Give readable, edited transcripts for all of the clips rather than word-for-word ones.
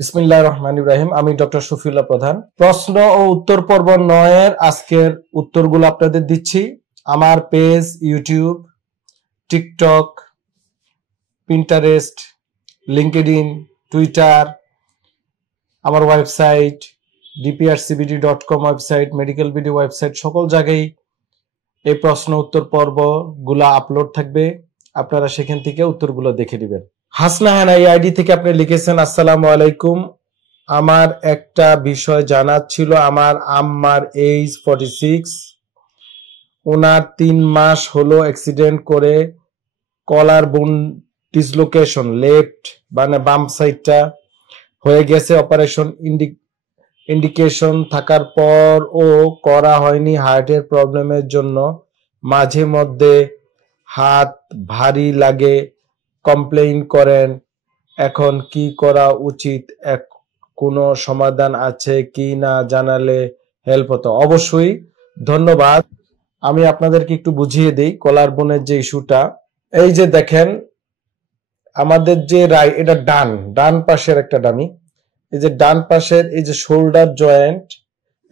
বিসমিল্লাহির রহমানির রহিম। আমি ডক্টর শফিউল্লাহ প্রধান। প্রশ্ন ও উত্তর পর্ব ৯ এর আজকের উত্তরগুলো আপনাদের দিচ্ছি। আমার page YouTube, TikTok, Pinterest, LinkedIn, Twitter, আমার website dprcbd.com website, medical BD website, সকল জায়গায় এই প্রশ্ন উত্তর পর্বগুলো আপলোড থাকবে। আপনারা সেখান থেকে উত্তরগুলো দেখে নেবেন। হাসনা হানা এই আইডি থেকে আপনি লিখেছেন, আসসালামু আলাইকুম, আমার একটা বিষয় জানার ছিল। আমার আম্মার এজ 46, ওনার 3 মাস হলো অ্যাক্সিডেন্ট করে কলার বোন ডিসলোকেশন, লেফট মানে বাম সাইডটা হয়ে গেছে। অপারেশন ইন্ডিকেশন থাকার পর ও করা হয়নি হার্টের প্রবলেমের জন্য। মাঝে মধ্যে হাত ভারী লাগে, কমপ্লেইন করেন। এখন কি করা উচিত? কোনো সমাধান আছে কি না জানালে হেল্প হতো। অবশ্যই, ধন্যবাদ। আমি আপনাদেরকে একটু বুঝিয়ে দিই কলার বোনের যে ইস্যুটা। এই যে দেখেন, আমাদের যে এটা ডান পাশের একটা ডামি, এই যে ডান পাশের এই যে শোল্ডার জয়েন্ট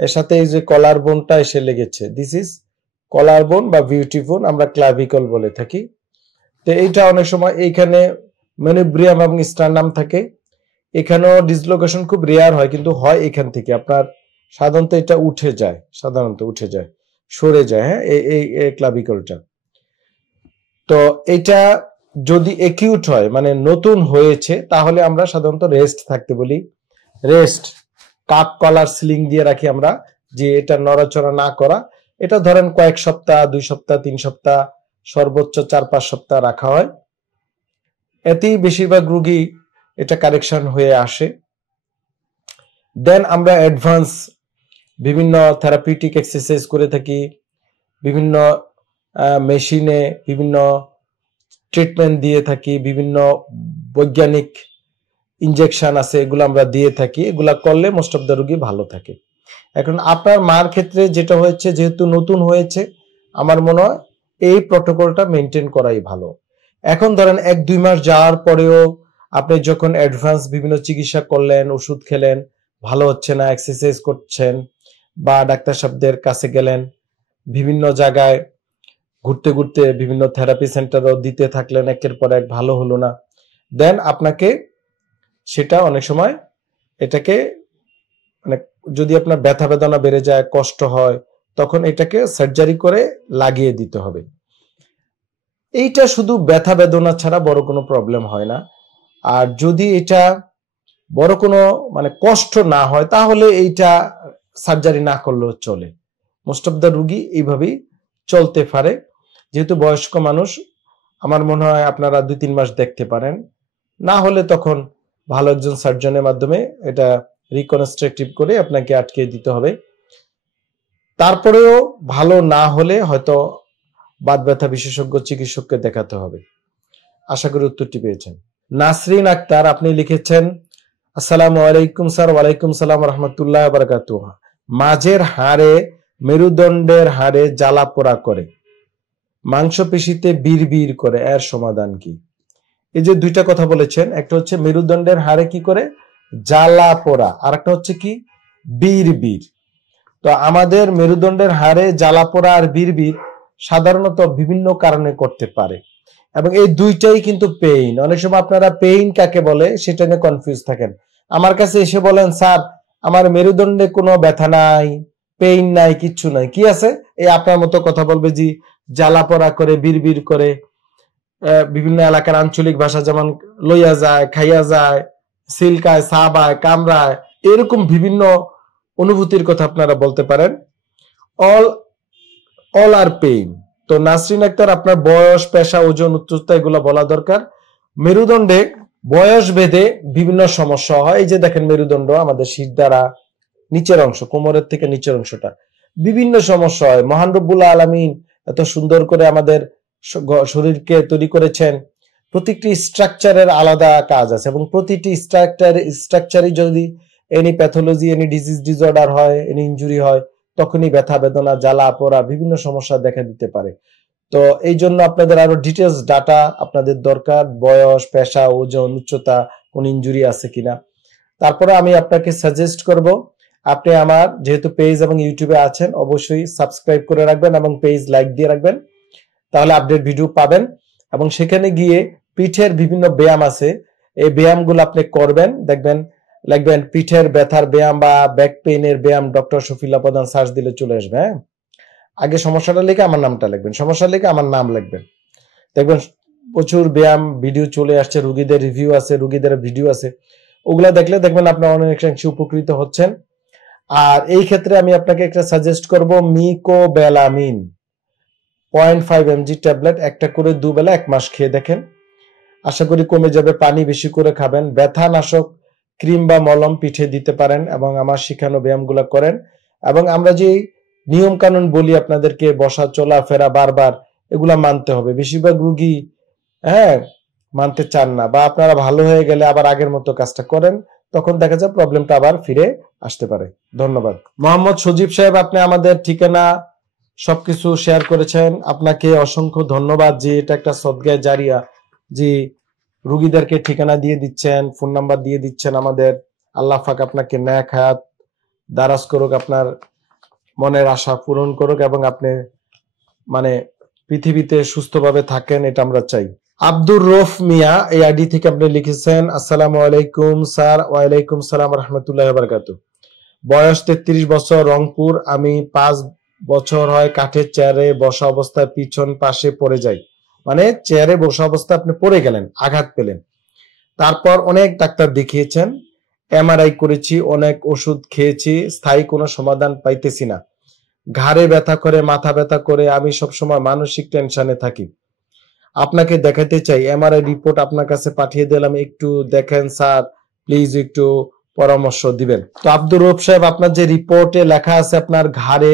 এর সাথে এই যে কলার বোনটা এসে লেগেছে। দিস ইজ কলার বোন বা বিউটি বোন, আমরা ক্লাভিকল বলে থাকি। তো এইটা অনেক সময় এইখানে মেনিব্রিয়াম এবং স্টার্নাম থাকে। এখানেও ডিসলোকেশন খুব রেয়ার হয়, কিন্তু হয় এখান থেকে। আপনার সাধারণত এটা উঠে যায়, সরে যায়। হ্যাঁ, এই ক্লাভিকলটা। তো এটা যদি একিউট হয়, মানে নতুন হয়েছে, তাহলে আমরা সাধারণত রেস্ট থাকতে বলি। রেস্ট, কাপ কলার স্লিং দিয়ে রাখি আমরা, যে এটা নড়াচড়া না করা। এটা ধরেন কয়েক সপ্তাহ, 2 সপ্তাহ, 3 সপ্তাহ, সর্বোচ্চ 4-5 সপ্তাহ রাখা হয়। এতেই বেশিরভাগ রোগী এটা কারেকশন হয়ে আসে। দেন আমরা অ্যাডভান্স বিভিন্ন থেরাপিউটিক এক্সারসাইজ করে থাকি, বিভিন্ন মেশিনে বিভিন্ন ট্রিটমেন্ট দিয়ে থাকি, বিভিন্ন বৈজ্ঞানিক ইনজেকশন আছে, এগুলো আমরা দিয়ে থাকি। এগুলা করলে মোস্ট অফ দ্য রোগী ভালো থাকে। এখন আপনার মার ক্ষেত্রে যেটা হয়েছে, যেহেতু নতুন হয়েছে, আমার মনে হয় এই প্রটোকলটা মেনটেন করাই ভালো। এখন ধরেন 1-2 মাস যাওয়ার পরেও আপনি যখন অ্যাডভান্স বিভিন্ন চিকিৎসা করলেন, ওষুধ খেলেন, ভালো হচ্ছে না, এক্সারসাইজ করছেন বা ডাক্তার সাহেবদের কাছে গেলেন, বিভিন্ন জায়গায় ঘুরতে ঘুরতে বিভিন্ন থেরাপি সেন্টারও দিতে থাকলেন, একের পর এক ভালো হলো না, দেন আপনাকে সেটা অনেক সময় এটাকে মানে যদি আপনার ব্যথা বেদনা বেড়ে যায়, কষ্ট হয়, তখন এটাকে সার্জারি করে লাগিয়ে দিতে হবে। এইটা শুধু ব্যথা বেদনা ছাড়া বড় কোনো প্রবলেম হয় না। আর যদি এটা বড় কোনো মানে কষ্ট না হয়, তাহলে এইটা সার্জারি না করলেও চলে। মোস্ট অফ দ্য রোগী এইভাবেই চলতে পারে। যেহেতু বয়স্ক মানুষ, আমার মনে হয় আপনারা 2-3 মাস দেখতে পারেন। না হলে তখন ভালো একজন সার্জনের মাধ্যমে এটা রিকনস্ট্রাকটিভ করে আপনাকে আটকে দিতে হবে। তারপরেও ভালো না হলে হয়তো বাত ব্যথা বিশেষজ্ঞ চিকিৎসককে দেখাতে হবে। আশা করি উত্তরটি পেয়েছেন। নাসরিন আক্তার, আপনি লিখেছেন, আসসালামু আলাইকুম স্যার। ওয়ালাইকুম সালাম রহমতুল্লাহ বারাকাতুহ। মাঝের হাড়ে, মেরুদণ্ডের হাড়ে জ্বালা পোড়া করে, মাংসপেশিতে বিড়বিড় করে, এর সমাধান কি? এই যে দুইটা কথা বলেছেন, একটা হচ্ছে মেরুদণ্ডের হাড়ে কি করে জ্বালা পোড়া, আর একটা হচ্ছে কি বিড়বিড়। তো আমাদের মেরুদণ্ডের হাড়ে জ্বালা পোড়া আর বিড়বিড় সাধারণত বিভিন্ন কারণে করতে পারে, এবং এই দুইটাই কিন্তু পেইন। অনেক সময় আপনারা পেইন কাকে বলে সেটা নিয়ে কনফিউজ থাকেন। আমার কাছে এসে বলেন, স্যার আমার মেরুদণ্ডে কোনো ব্যথা নাই, পেইন নাই, কিচ্ছু নাই। কি আছে? এই আপনার মতো কথা বলবে, জি জ্বালা পোড়া করে, বিড়বিড় করে। বিভিন্ন এলাকার আঞ্চলিক ভাষা যেমন লইয়া যায়, খাইয়া যায়, সিলকায়, সাবায়, কামড়ায়, এরকম বিভিন্ন অনুভূতির কথা আপনারা বলতে পারেন। অল আর পেইন। তো নাসরিন আক্তার, আপনার বয়স, পেশা, ওজন, উচ্চতা এগুলো বলা দরকার। মেরুদণ্ডে বয়স ভেদে বিভিন্ন সমস্যা হয়। এই যে দেখেন, মেরুদণ্ড আমাদের শিরদাঁড়া নিচের অংশ, কোমরের থেকে নিচের অংশটা বিভিন্ন সমস্যা হয়। মহান রব্বুল আলামিন এত সুন্দর করে আমাদের শরীরকে তৈরি করেছেন, প্রতিটি স্ট্রাকচারের আলাদা কাজ আছে, এবং প্রতিটি স্ট্রাকচারই যদি any pathology, any disease, disorder হয়, এনি ইনজুরি হয়, তখনই ব্যথা বেদনা, জ্বালা পোড়া, বিভিন্ন সমস্যা দেখা দিতে পারে। তো এই জন্য আপনাদের আরো ডিটেলস ডাটা আপনাদের দরকার, বয়স, পেশা, ওজন, উচ্চতা, কোন ইনজুরি আছে কিনা। তারপরে আমি আপনাকে সাজেস্ট করব আপনি আমার যেহেতু পেজ এবং ইউটিউবে আছেন অবশ্যই সাবস্ক্রাইব করে রাখবেন এবং পেজ লাইক দিয়ে রাখবেন, তাহলে আপডেট ভিডিও পাবেন। এবং সেখানে গিয়ে পিঠের বিভিন্ন ব্যায়াম আছে, এই ব্যায়ামগুলো আপনি করবেন, দেখবেন লিখবেন পিঠের ব্যথার ব্যায়াম বা ব্যাক পেইনের ব্যায়াম ডক্টর শফিউল্লাহ প্রধান সার্চ দিলে চলে আসবে। হ্যাঁ, আগে সমস্যাটা লিখে আমার নামটা লিখবেন, সমস্যা লিখে আমার নাম লিখবেন, দেখবেন প্রচুর ব্যায়াম ভিডিও চলে আসছে, রোগীদের রিভিউ আছে, রোগীদের ভিডিও আছে, ওগুলা দেখলে দেখবেন আপনার অনেকাংশে উপকৃত হচ্ছেন। আর এই ক্ষেত্রে আমি আপনাকে একটা সাজেস্ট করব মিকোবেলামিন 0.5 mg ট্যাবলেট, একটা করে দুবেলা 1 মাস খেয়ে দেখেন, আশা করি কমে যাবে। পানি বেশি করে খাবেন, ব্যথা নাশক ক্রিম বা মলম পিঠে দিতে পারেন এবং আমার শিখানো ব্যায়ামগুলো করেন। এবং আমরা যে নিয়ম কানুন বলি আপনাদেরকে, বসা চলা ফেরা বারবার, এগুলা মানতে হবে। বেশিরভাগ রুগী মানতে চান না, বা আপনারা ভালো হয়ে গেলে আবার আগের মতো কাজটা করেন, তখন দেখা যায় প্রবলেমটা আবার ফিরে আসতে পারে। ধন্যবাদ। মোহাম্মদ সজীব সাহেব, আপনি আমাদের ঠিকানা সবকিছু শেয়ার করেছেন, আপনাকে অসংখ্য ধন্যবাদ। যে এটা একটা সদগায়ে জারিয়া, যে রুগীদেরকে ঠিকানা দিয়ে দিচ্ছেন, ফোন নাম্বার দিয়ে দিচ্ছেন আমাদের। আল্লাহ পাক আপনাকে নেক হায়াত দারাজ করুক, আপনার মনের আশা পূরণ করুক এবং আপনি পৃথিবীতে সুস্থভাবে থাকেন, এটা আমরা চাই। আব্দুর রফ মিয়া এই আইডি থেকে আপনি লিখেছেন, আসসালামু আলাইকুম স্যার। ওয়ালাইকুম সালাম রাহমাতুল্লাহি ওয়া বারাকাতুহু। বয়স 33 বছর, রংপুর। আমি 5 বছর হয় কাঠের চেয়ারে বসা অবস্থায় পিছন পাশে পড়ে যাই। চেয়ারে বসা অবস্থায় আপনি পড়ে গেলেন, আঘাত পেলেন, তারপর অনেক ডাক্তার দেখিয়েছেন, এমআরআই করেছি, অনেক ওষুধ খেয়েছি, স্থায়ী কোনো সমাধান পাইতেছি না। ঘাড়ে ব্যথা করে, মাথা ব্যথা করে, আমি সবসময় মানসিক টেনশনে থাকি। আপনাকে দেখাতে চাই, এমআরআই রিপোর্ট আপনার কাছে পাঠিয়ে দিলাম, একটু দেখেন স্যার, প্লিজ একটু পরামর্শ দিবেন। তো আব্দুর রব সাহেব, আপনার যে রিপোর্টে লেখা আছে আপনার ঘাড়ে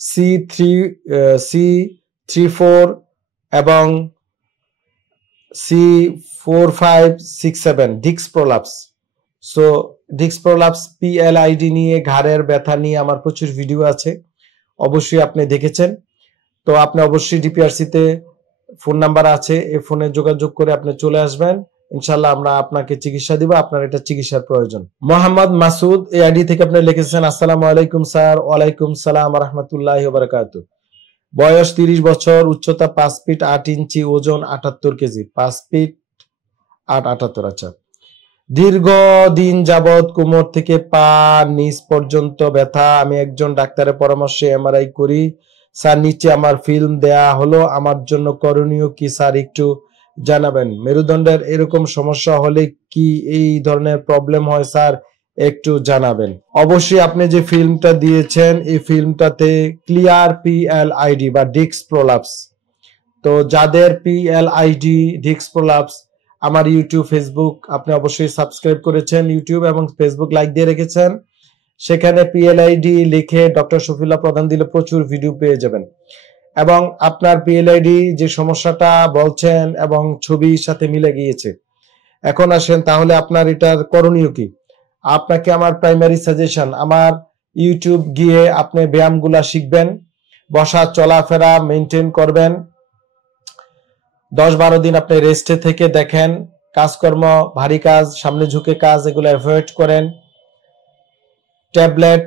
C34 এবং C4567 disc prolapse. So disc prolapse PLID নিয়ে, ঘাড়ের ব্যথা নিয়ে আমার প্রচুর ভিডিও আছে, অবশ্যই আপনি দেখেছেন। তো আপনি অবশ্যই DPRC তে ফোন নাম্বার আছে, এই ফোনে যোগাযোগ করে আপনি চলে আসবেন, ইনশাল্লাহ আমরা আপনাকে চিকিৎসা দিব, আপনার এটা চিকিৎসার প্রয়োজন। মোহাম্মদ মাসুদ এই আইডি থেকে আপনি লিখেছেন, আসসালামু আলাইকুম স্যার। ওয়ালাইকুম সালাম রাহমাতুল্লাহি ওয়া বারাকাতুহু। বয়স 30 বছর, উচ্চতা 5 ফিট 8 ইঞ্চি, ওজন 78 কেজি। 5 ফিট 78। আচ্ছা। দীর্ঘদিন যাবৎ কোমর থেকে পা নিচ পর্যন্ত ব্যথা। আমি একজন ডাক্তারের পরামর্শে এমআরআই করি স্যার, নিচে আমার ফিল্ম দেয়া হলো, আমার জন্য করণীয় কি স্যার একটু জানাবেন? মেরুদণ্ডের এরকম সমস্যা হলে কি এই ধরনের প্রবলেম হয় স্যার, একটু জানাবেন। অবশ্যই আপনি যে ফিল্মটা দিয়েছেন এই ফিল্মটাতে ক্লিয়ার PLID বা ডিস্ক প্রলাপস। তো যাদের PLID ডিস্ক প্রলাপস, আমার ইউটিউব ফেসবুক আপনি অবশ্যই সাবস্ক্রাইব করেছেন, ইউটিউব এবং ফেসবুক লাইক দিয়ে রেখেছেন, সেখানে PLID লিখে ডক্টর শফিউল্লাহ প্রধান দিলে প্রচুর ভিডিও পেয়ে যাবেন। এবং আপনার PLID যে সমস্যাটা বলছেন এবং ছবির সাথে মিলে গিয়েছে। এখন আসেন, তাহলে আপনার এটার করণীয় কি? আপনাকে আমার প্রাইমারি সাজেশন, আমার ইউটিউব গিয়ে আপনি ব্যায়ামগুলা শিখবেন, বসা চলাফেরা মেনটেন করবেন, 10-12 দিন আপনি রেস্টে থেকে দেখেন, কাজকর্ম ভারী কাজ, সামনে ঝুঁকে কাজ, এগুলো অ্যাভয়েড করেন। ট্যাবলেট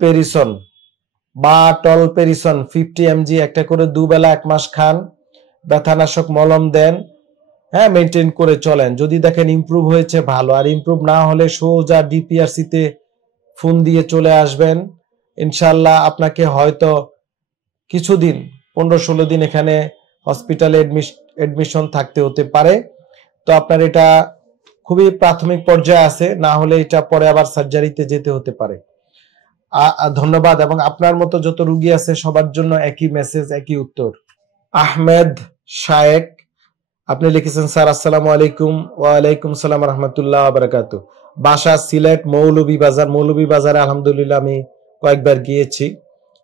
পেরিসন বা টলপেরিসন 50 mg একটা করে দুবেলা 1 মাস খান, ব্যথানাশক মলম দেন, মেনটেন করে চলেন। যদি দেখেন ইমপ্রুভ হয়েছে ভালো, আর ইমপ্রুভ না হলে সোজা DPRC তে ফোন দিয়ে চলে আসবেন, ইনশাল্লাহ আপনাকে হয়তো কিছুদিন 15-16 দিন এখানে হসপিটালে এডমিশন থাকতে হতে পারে। তো আপনার এটা খুবই প্রাথমিক পর্যায়ে আছে, না হলে এটা পরে আবার সার্জারিতে যেতে হতে পারে। ধন্যবাদ। এবং আপনার মতো যত রোগী আছে সবার জন্য একই মেসেজ, একই উত্তর। আহমেদ শায়েক আপনি লিখেছেন, স্যার আসসালামু আলাইকুম। ওয়ালাইকুম সালাম রাহমাতুল্লাহি ওয়া বারাকাতুহু। বাসা সিলেট মৌলভীবাজার। মৌলভীবাজারে আলহামদুলিল্লাহ আমি কয়েকবার গিয়েছি।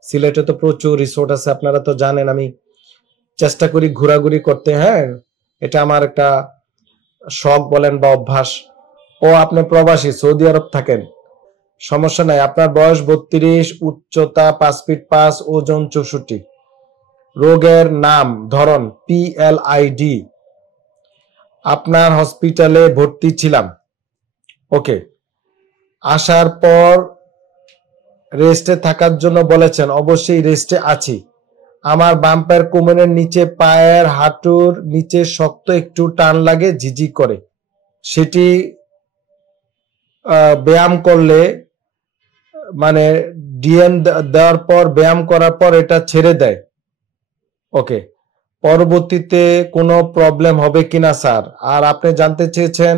সিলেটে তো প্রচুর রিসোর্ট আছে, আপনারা তো জানেন, আমি চেষ্টা করি ঘোরাঘুরি করতে। এটা আমার একটা শখ বলেন বা অভ্যাস। ও আপনি প্রবাসী, সৌদি আরব থাকেন, সমস্যা নাই। আপনার বয়স 32, উচ্চতা 5 ফিট 5, ওজন 64, রোগের নাম ধরন PLID। আপনার হসপিটালে ভর্তি ছিলাম। ওকে, আসার পর রেস্টে থাকার জন্য বলেছেন, অবশ্যই রেস্টে আছি। আমার বাম পায়ের কোমরের নিচে, পায়ের হাঁটুর নিচে শক্ত একটু টান লাগে, ঝিঝি করে। সেটি ব্যায়াম করলে, মানে ডিএন দেওয়ার পর, ব্যায়াম করার পর এটা ছেড়ে দেয়। ওকে, পরবর্তীতে কোনো প্রবলেম হবে কিনা স্যার? আর আপনি জানতে চেয়েছেন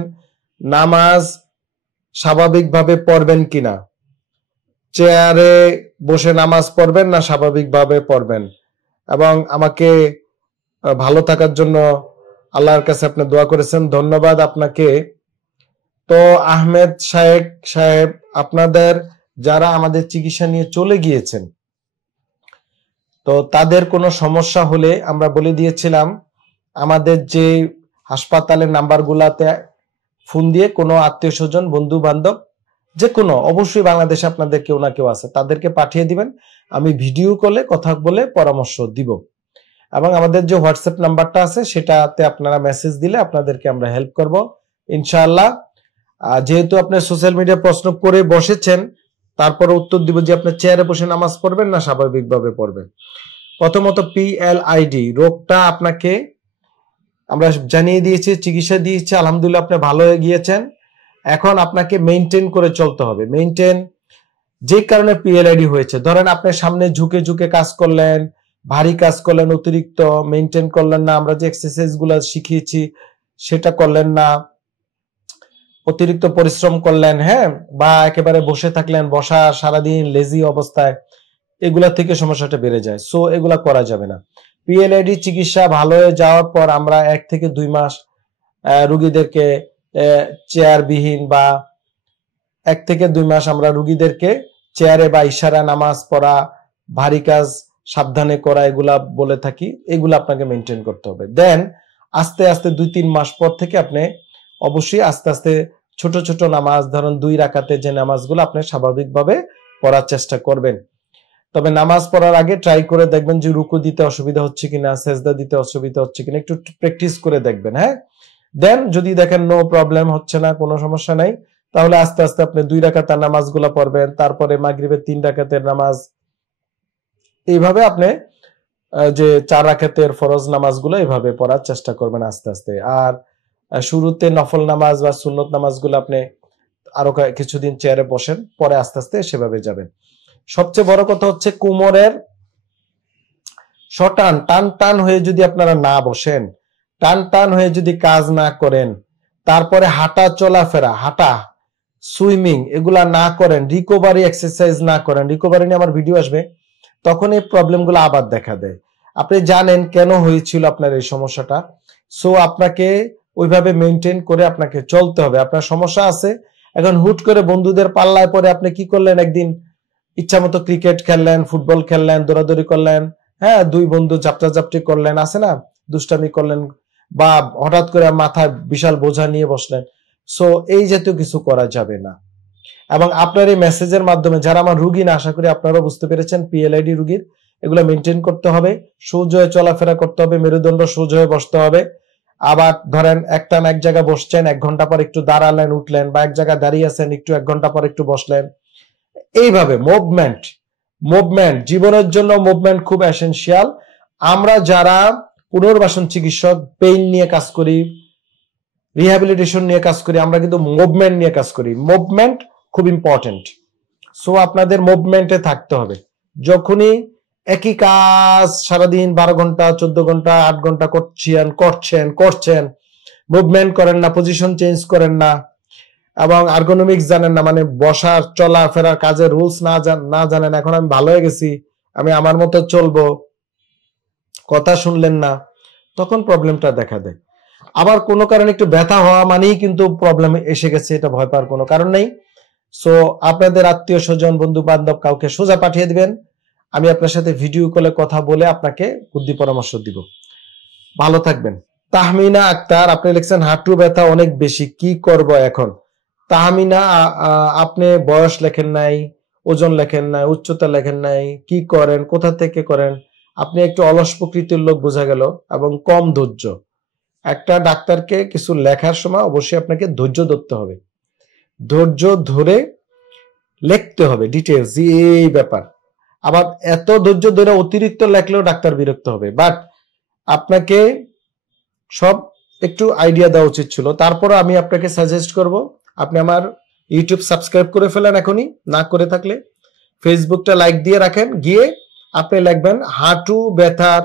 নামাজ স্বাভাবিকভাবে পড়বেন কিনা, চেয়ারে বসে নামাজ পড়বেন না স্বাভাবিকভাবে পড়বেন, এবং আমাকে ভালো থাকার জন্য আল্লাহর কাছে আপনি দোয়া করেছেন, ধন্যবাদ আপনাকে। তো আহমেদ সাহেব, আপনাদের যারা আমাদের চিকিৎসা নিয়ে চলে গিয়েছেন, তো তাদের কোনো সমস্যা হলে আমরা বলে দিয়েছিলাম আমাদের যে হাসপাতালের নাম্বারগুলাতে ফোন দিয়ে কোনো আত্মীয় স্বজন, বন্ধু বান্ধব, যে কোনো, অবশ্যই বাংলাদেশে আপনাদের কেউ না কেউ আছে, তাদেরকে পাঠিয়ে দিবেন। আমি ভিডিও কলে কথা বলে পরামর্শ দিব, এবং আমাদের যে হোয়াটসঅ্যাপ নাম্বারটা আছে সেটাতে আপনারা মেসেজ দিলে আপনাদেরকে আমরা হেল্প করব ইনশাআল্লাহ। যেহেতু আপনি সোশ্যাল মিডিয়া প্রশ্ন করে বসেছেন, তারপরে উত্তর দিব যে আপনি চেয়ারে বসে নামাজ পড়বেন না স্বাভাবিকভাবে পড়বেন। প্রথমত পিএলআইডি রোগটা আপনাকে আমরা জানিয়ে দিয়েছি, চিকিৎসা দিয়েছি, আলহামদুলিল্লাহ আপনি ভালো হয়ে গিয়েছেন। এখন আপনাকে মেইনটেইন করে চলতে হবে। মেইনটেইন যে কারণে পিএলআইডি হয়েছে, ধরেন আপনি সামনে ঝুঁকে ঝুঁকে কাজ করলেন, ভারী কাজ করলেন, অতিরিক্ত মেইনটেইন করলেন না, আমরা যে এক্সারসাইজ গুলা শিখিয়েছি সেটা করলেন না, অতিরিক্ত পরিশ্রম করলেন, হ্যাঁ, বা একেবারে বসে থাকলেন, বসা সারাদিন লেজি অবস্থায়, এগুলা থেকে সমস্যাটা বেড়ে যায়। সো এগুলা করা যাবে না। পিএলআইডি চিকিৎসা ভালো হয়ে যাওয়ার পর আমরা 1 থেকে 2 মাস রোগীদেরকে চেয়ারবিহীন, বা 1 থেকে 2 মাস আমরা রোগীদেরকে চেয়ারে বা ইশারা নামাজ পড়া, ভারী কাজ সাবধানে করা, এগুলা বলে থাকি। এগুলা আপনাকে মেনটেন করতে হবে। দেন আস্তে আস্তে 2-3 মাস পর থেকে আপনি অবশ্যই আস্তে আস্তে ছোট ছোট নামাজ, ধরুন 2 রাকাতের যে নামাজগুলো, আপনি স্বাভাবিকভাবে পড়ার চেষ্টা করবেন। তবে নামাজ পড়ার আগে ট্রাই করে দেখবেন যে রুকু দিতে অসুবিধা হচ্ছে কিনা, সেজদা দিতে অসুবিধা হচ্ছে কিনা, একটু প্র্যাকটিস করে দেখবেন, হ্যাঁ। দেন যদি দেখেন নো প্রবলেম হচ্ছে না, কোনো সমস্যা নাই, তাহলে আস্তে আস্তে আপনি 2 রাকাতের নামাজগুলো পড়বেন, তারপরে মাগরিবের 3 রাকাতের নামাজ, এইভাবে আপনি যে 4 রাকাতের ফরজ নামাজগুলো এইভাবে পড়ার চেষ্টা করবেন আস্তে আস্তে। আর শুরুতে নফল নামাজ বা সুন্নত নামাজগুলো আপনি আরো কিছুদিন চেয়ারে বসেন, পরে আস্তে আস্তে সেভাবে যাবেন। সবচেয়ে বড় কথা হচ্ছে কোমরের শটান টান টান হয়ে যদি আপনারা না বসেন, টান টান হয়ে যদি কাজ না করেন, তারপরে হাঁটা চলাফেরা, হাঁটা, সুইমিং এগুলা না করেন, রিকভারি এক্সারসাইজ না করেন, রিকভারি নিয়ে আমার ভিডিও আসবে, তখন এই প্রবলেমগুলো আবার দেখা দেয়। আপনি জানেন কেন হয়েছিল আপনার এই সমস্যাটা। সো আপনাকে ওইভাবে মেনটেন করে আপনাকে চলতে হবে। আপনার সমস্যা আছে, এখন হুট করে বন্ধুদের পাল্লায় পরে আপনি কি করলেন, একদিন ইচ্ছা মতো ক্রিকেট খেললেন, ফুটবল খেললেন, দৌড়াদৌড়ি করলেন, হ্যাঁ, 2 বন্ধু ঝাপটাঝাপটি করলেন, আছে না, দুষ্টামি করলেন, বা হঠাৎ করে মাথায় বিশাল বোঝা নিয়ে বসলেন। সো এই জাতীয় কিছু করা যাবে না। এবং আপনার এই মেসেজের মাধ্যমে যারা আমার রুগী না, আশা করি আপনারা বুঝতে পেরেছেন, পিএলআইডি রুগীর এগুলো মেনটেন করতে হবে, সোজা হয়ে চলাফেরা করতে হবে, মেরুদণ্ড সোজা হয়ে বসতে হবে। আবার ধরেন একটান এক জায়গায় বসছেন, 1 ঘন্টা পর একটু দাঁড়ালেন, উঠলেন, বা এক জায়গায় দাঁড়িয়ে আছেন, একটু 1 ঘন্টা পর একটু বসলেন। এইভাবে মুভমেন্ট জীবনের জন্য মুভমেন্ট খুব এসেনশিয়াল। আমরা যারা পুনর্বাসন চিকিৎসক, পেইন নিয়ে কাজ করি, রিহ্যাবিলিটেশন নিয়ে কাজ করি, আমরা কিন্তু মুভমেন্ট নিয়ে কাজ করি। মুভমেন্ট খুব ইম্পর্টেন্ট। সো আপনাদের মুভমেন্টে থাকতে হবে। যখনই একই কাজ সারাদিন 12 ঘন্টা, 14 ঘন্টা, 8 ঘন্টা করছেন, মুভমেন্ট করেন না, পজিশন চেঞ্জ করেন না, এবং আর্গোনমিক্স জানেন না, মানে বসার চলাফেরার কাজের রুলস না জানেন, এখন আমি ভালো হয়ে গেছি, আমি আমার মতো চলবো, কথা শুনলেন না, তখন প্রবলেমটা দেখা দেয়। আবার কোনো কারণে একটু ব্যথা হওয়া মানেই কিন্তু প্রবলেম এসে গেছে, এটা ভয় পাওয়ার কোনো কারণ নেই। সো আপনাদের আত্মীয় স্বজন, বন্ধু বান্ধব কাউকে সোজা পাঠিয়ে দিবেন, আমি আপনার সাথে ভিডিও কলে কথা বলে আপনাকে বুদ্ধি পরামর্শ দিব। ভালো থাকবেন। তাহমিনা আক্তার, আপনি লিখছেন হাঁটু ব্যথা অনেক বেশি, কি করব এখন? তাহমিনা, আপনি বয়স লেখেন নাই, ওজন লেখেন নাই, উচ্চতা লেখেন নাই, কি করেন, কোথা থেকে করেন, আপনি একটু অলস প্রকৃতির লোক বোঝা গেল, এবং কম ধৈর্য। একটা ডাক্তারকে কিছু লেখার সময় অবশ্যই আপনাকে ধৈর্য ধরতে হবে। ধৈর্য ধরে লিখতে হবে ডিটেলস, এই ব্যাপার। আবার এত ধৈর্য ধরে অতিরিক্ত লেখলেও ডাক্তার বিরক্ত হবে। বাট আপনাকে সব একটু আইডিয়া দেওয়া উচিত ছিল। তারপর আমি আপনাকে সাজেস্ট করব আপনি আমার ইউটিউব সাবস্ক্রাইব করে ফেলেন এখনই, না করে থাকলে ফেসবুকটা লাইক দিয়ে রাখেন, গিয়ে আপনি লিখবেন হাঁটু ব্যথার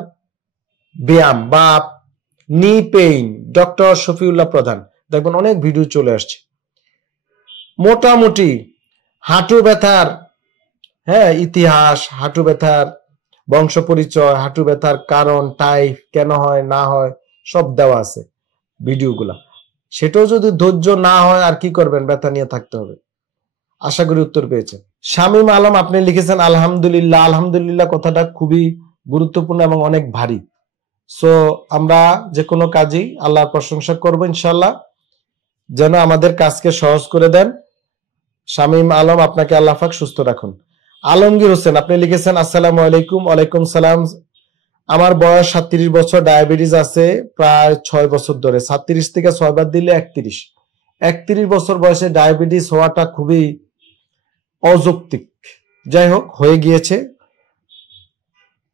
ব্যায়াম বা নি পেইন ডক্টর শফিউল্লাহ প্রধান, দেখবেন অনেক ভিডিও চলে আসছে। মোটামুটি হাঁটু ব্যথার ইতিহাস, হাঁটু ব্যথার বংশ পরিচয়, হাঁটু ব্যথার কারণ, টাইপ কেন হয় না হয় সব দেওয়া আছে ভিডিওগুলা। সেটাও যদি ধৈর্য না হয় আর কি করবেন, ব্যথা নিয়ে থাকতে হবে। আশা করি উত্তর পেয়েছেন। শামীম আলম আপনি লিখেছেন আলহামদুলিল্লাহ। আলহামদুলিল্লাহ কথাটা খুবই গুরুত্বপূর্ণ এবং অনেক ভারী। সো আমরা যে কোনো কাজই আল্লাহর প্রশংসা করবো ইনশাল্লাহ, যেন আমাদের কাজকে সহজ করে দেন। শামীম আলম আপনাকে আল্লাহ পাক সুস্থ রাখুন। আলমগীর হোসেন আপনি লিখেছেন আসসালামু আলাইকুম। ওয়ালাইকুম সালাম। আমার বয়স 37 বছর, ডায়াবেটিস আছে প্রায় 6 বছর ধরে। 37 থেকে 6 বাদ দিলে 31 বছর বয়সে ডায়াবেটিস হওয়াটা খুবই অযৌক্তিক। যাই হোক, হয়ে গিয়েছে,